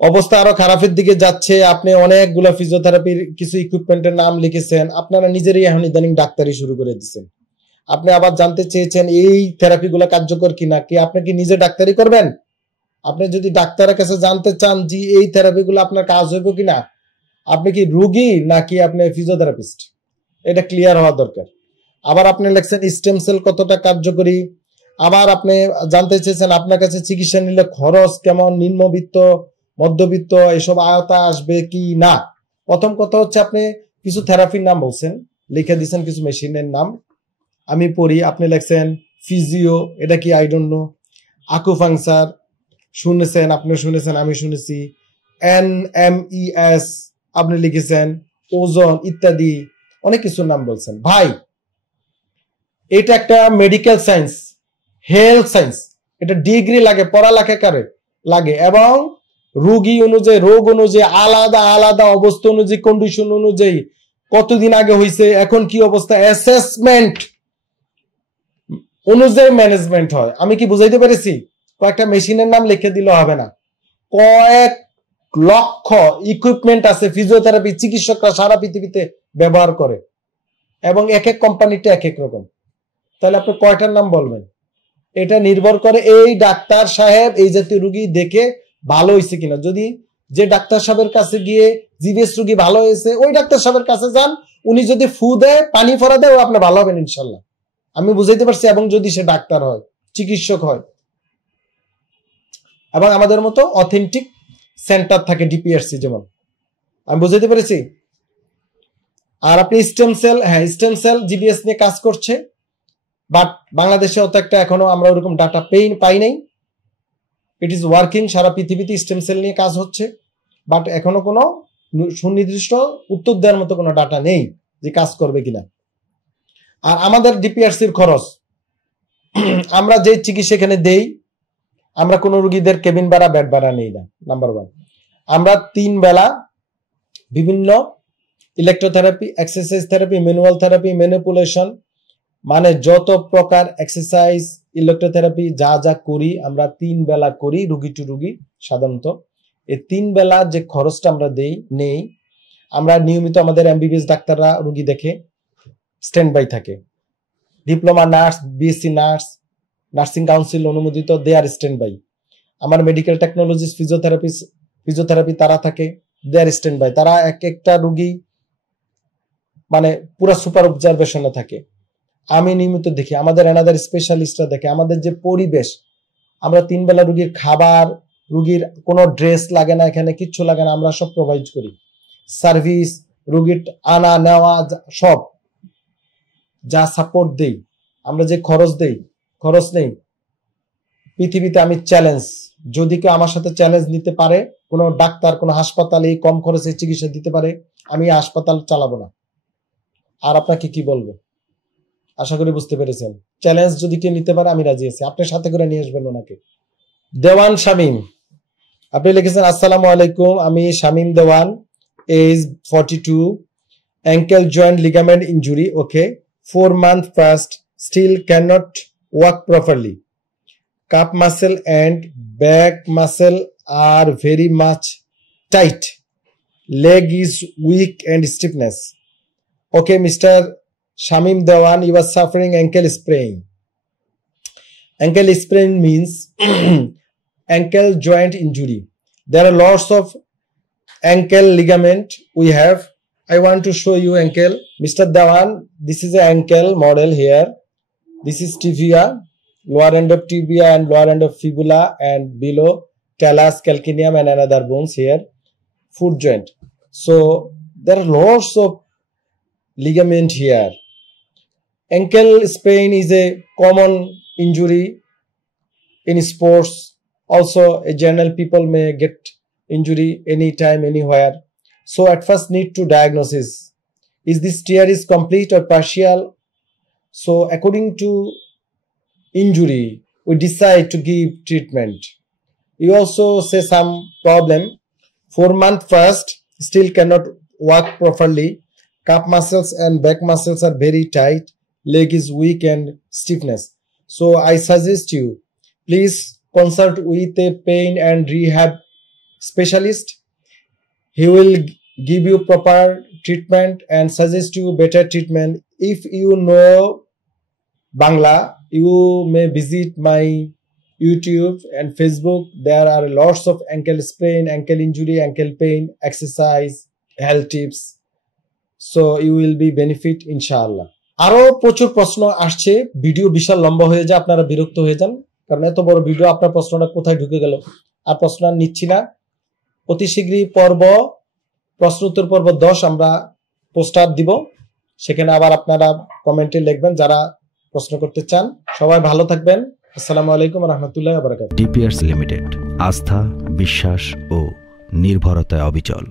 অবস্থা আরো খারাপের দিকে যাচ্ছে। আপনি অনেকগুলো ফিজিওথেরাপির কিছু ইকুইপমেন্টের নাম লিখেছেন, আপনারা নিজেরই এখন ইদানিং ডাক্তারি শুরু করে দিচ্ছেন। আপনি আবার জানতে চেয়েছেন এই থেরাপিগুলো কার্যকর কিনা, কি আপনি কি নিজে ডাক্তারি করবেন? আপনি যদি ডাক্তারের কাছে জানতে চান যে এই থেরাপিগুলো আপনার কাজ হইব কিনা, আপনি কি রুগী নাকি আপনি ফিজিওথেরাপিস্ট, এটা ক্লিয়ার হওয়া দরকার। আবার আপনি লিখছেন স্টেম সেল কতটা কার্যকরী, আবার আপনি জানতে চেয়েছেন আপনার কাছে চিকিৎসা নিলে খরচ কেমন, নিম্নবিত্ত মধ্যবিত্ত এসব আয়তা আসবে কি না। প্রথম কথা হচ্ছে, আপনি কিছু থেরাপির নাম বলছেন, লিখে দিচ্ছেন কিছু মেশিনের নাম, আমি পড়ি। আপনি লিখছেন ফিজিও, এটা কি আই ডোন্ট নো। আকুপাংচার শুনেছেন, আপনি শুনেছেন, আমি শুনেছি। NMES আপনি লিখেছেন, ওজন ইত্যাদি অনেক কিছুর নাম বলছেন। ভাই, এটা একটা মেডিকেল সায়েন্স, হেলথ সায়েন্স, এটা ডিগ্রি লাগে, পড়ালেখা করে লাগে, এবং রোগী অনুযায়ী, রোগ অনুযায়ী, আলাদা আলাদা অবস্থা অনুযায়ী, কন্ডিশন অনুযায়ী, কতদিন আগে হয়েছে, এখন কি অবস্থা, অ্যাসেসমেন্ট অনুযায়ী ম্যানেজমেন্ট হয়। আমি কি বুঝাইতে পেরেছি? কয়েকটা মেশিনের নাম লিখে দিলে হবে না, কয়েক লক্ষ ইকুইপমেন্ট আছে ফিজিওথেরাপি চিকিৎসকরা সারা পৃথিবীতে ব্যবহার করে, এবং এক এক কোম্পানিটা এক এক রকম। তাহলে আপনি কয়টার নাম বলবেন? এটা নির্ভর করে এই ডাক্তার সাহেব এই জাতীয় রুগী দেখে ভালো হয়েছে কিনা। যদি যে ডাক্তার সাহেবের কাছে গিয়ে জিবিএস রুগী ভালো হয়েছে, ওই ডাক্তার সাহেবের কাছে যান, উনি যদি ফু দেয়, পানি ফোড়া দেয়, ও আপনি ভালো হবেন ইনশাল্লাহ। আমি বুঝাইতে পারছি। এবং যদি সে ডাক্তার হয়, চিকিৎসক হয়, এবং আমাদের মতো অথেন্টিক সেন্টার থাকে ডিপিআরসি, যেমন, আমি বুঝাইতে পেরেছি। আর আপনি স্টেম সেল, হ্যাঁ স্টেম সেল জিবিএস নিয়ে কাজ করছে, বাট বাংলাদেশে অত একটা এখনো আমরা ওরকম ডাটা পাই নাই। ইট ইজ ওয়ার্কিং, সারা পৃথিবীতে স্টেম সেল নিয়ে কাজ হচ্ছে, বাট এখনো কোনো সুনির্দিষ্ট উত্তর দেওয়ার মতো কোনো ডাটা নেই যে কাজ করবে কিনা। আর আমাদের ডিপিআরসির খরচ, আমরা যে চিকিৎসা এখানে দেই, আমরা কোনো রুগীদের কেবিন ভাড়া, বেড ভাড়া নেই না। নাম্বার 1, আমরা 3 বেলা বিভিন্ন electrotherapy, exercise therapy, manual therapy, manipulation, মানে যত প্রকার এক্সারসাইজ, ইলেকট্রোথেরাপি যা যা করি, আমরা 3 বেলা করি, রুগী টু রুগী। সাধারণত এই 3 বেলা যে খরচটা আমরা নেই, আমরা নিয়মিত আমাদের এমবিবিএস ডাক্তাররা রুগী দেখে স্ট্যান্ড বাই থাকে, diploma nurse, BSc nurse, nursing council অনুমোদিত, দে আর স্ট্যান্ড বাই। আমার মেডিকেল টেকনোলজিস্ট, ফিজিওথেরাপি তারা থাকে, দে আর স্ট্যান্ড বাই। তারা এক একটা রুগী মানে পুরো সুপার অবজারভেশনে থাকে। আমি নিয়মিত দেখি, আমাদের এনাদার স্পেশালিস্টরা দেখে। আমাদের যে পরিবেশ, আমরা 3 বেলা রুগীর খাবার, রুগীর কোনো ড্রেস লাগে না, এখানে কিচ্ছু লাগে না, আমরা সব প্রোভাইড করি। সার্ভিস, রুগীর আনা নেওয়া, সব যা সাপোর্ট দেই, আমরা যে খরচ নেই পৃথিবীতে আমি চ্যালেঞ্জ, যদি কেউ আমার সাথে চ্যালেঞ্জ নিতে পারে, কোনো ডাক্তার কোনো হাসপাতালে কম খরচে চিকিৎসা দিতে পারে, আমি হাসপাতাল চালাবো না। আর আপনাকে কি বলবো, আশা করি বুঝতে পেরেছেন। চ্যালেঞ্জ যদি কেউ নিতে পারে আমি রাজি আছি, আপনার সাথে করে নিয়ে আসবেন ওনাকে। দেওয়ান শামীম, আপনি লিখেছেন আসসালামু আলাইকুম, আমি শামীম দেওয়ান, age 42, ankle joint ligament injury, okay, 4 month past, still cannot walk properly. Calf muscle and back muscle are very much tight. Leg is weak and stiffness. Okay, Mr. Shamim Dewan, you are suffering ankle sprain. Ankle sprain means ankle joint injury. There are lots of ankle ligament we have. I want to show you ankle. Mr. Dewan, this is an ankle model here. This is tibia, lower end of tibia and lower end of fibula, and below talus, calcaneum and another bones here. Foot joint. So there are lots of ligament here. Ankle sprain is a common injury in sports. Also, a general people may get injury anytime, anywhere. So at first need to diagnosis. Is this tear is complete or partial? So according to injury, we decide to give treatment. You also say some problem. 4 month first, still cannot walk properly. Calf muscles and back muscles are very tight. Leg is weak and stiffness. So I suggest you, please consult with a pain and rehab specialist. He will give you proper treatment and suggest you better treatment. If you know Bangla, you may visit my YouTube and Facebook. There are lots of ankle sprain, ankle injury, ankle pain, exercise, health tips. So you will be benefit inshallah. আরো প্রচুর প্রশ্ন আসছে, video বিশাল লম্বা হয়ে যায়, আপনারা বিরক্ত হয়ে যান, কারণ এত বড় ভিডিও আপনার প্রশ্নটা কোথায় ঢুকে গেল। আর প্রশ্ন নিচ্ছি না, অতি শীঘ্রই প্রশ্ন উত্তর পর্ব 10 আমরা পোস্টার দিব, সেখানে আবার আপনারা কমেন্টে লিখবেন যারা প্রশ্ন করতে চান। সবাই ভালো থাকবেন। আসসালামু আলাইকুম ওয়া রাহমাতুল্লাহি ওয়া বারাকাতুহু। ডিপিআরস লিমিটেড, আস্থা, বিশ্বাস ও নির্ভরতায় অবিচল।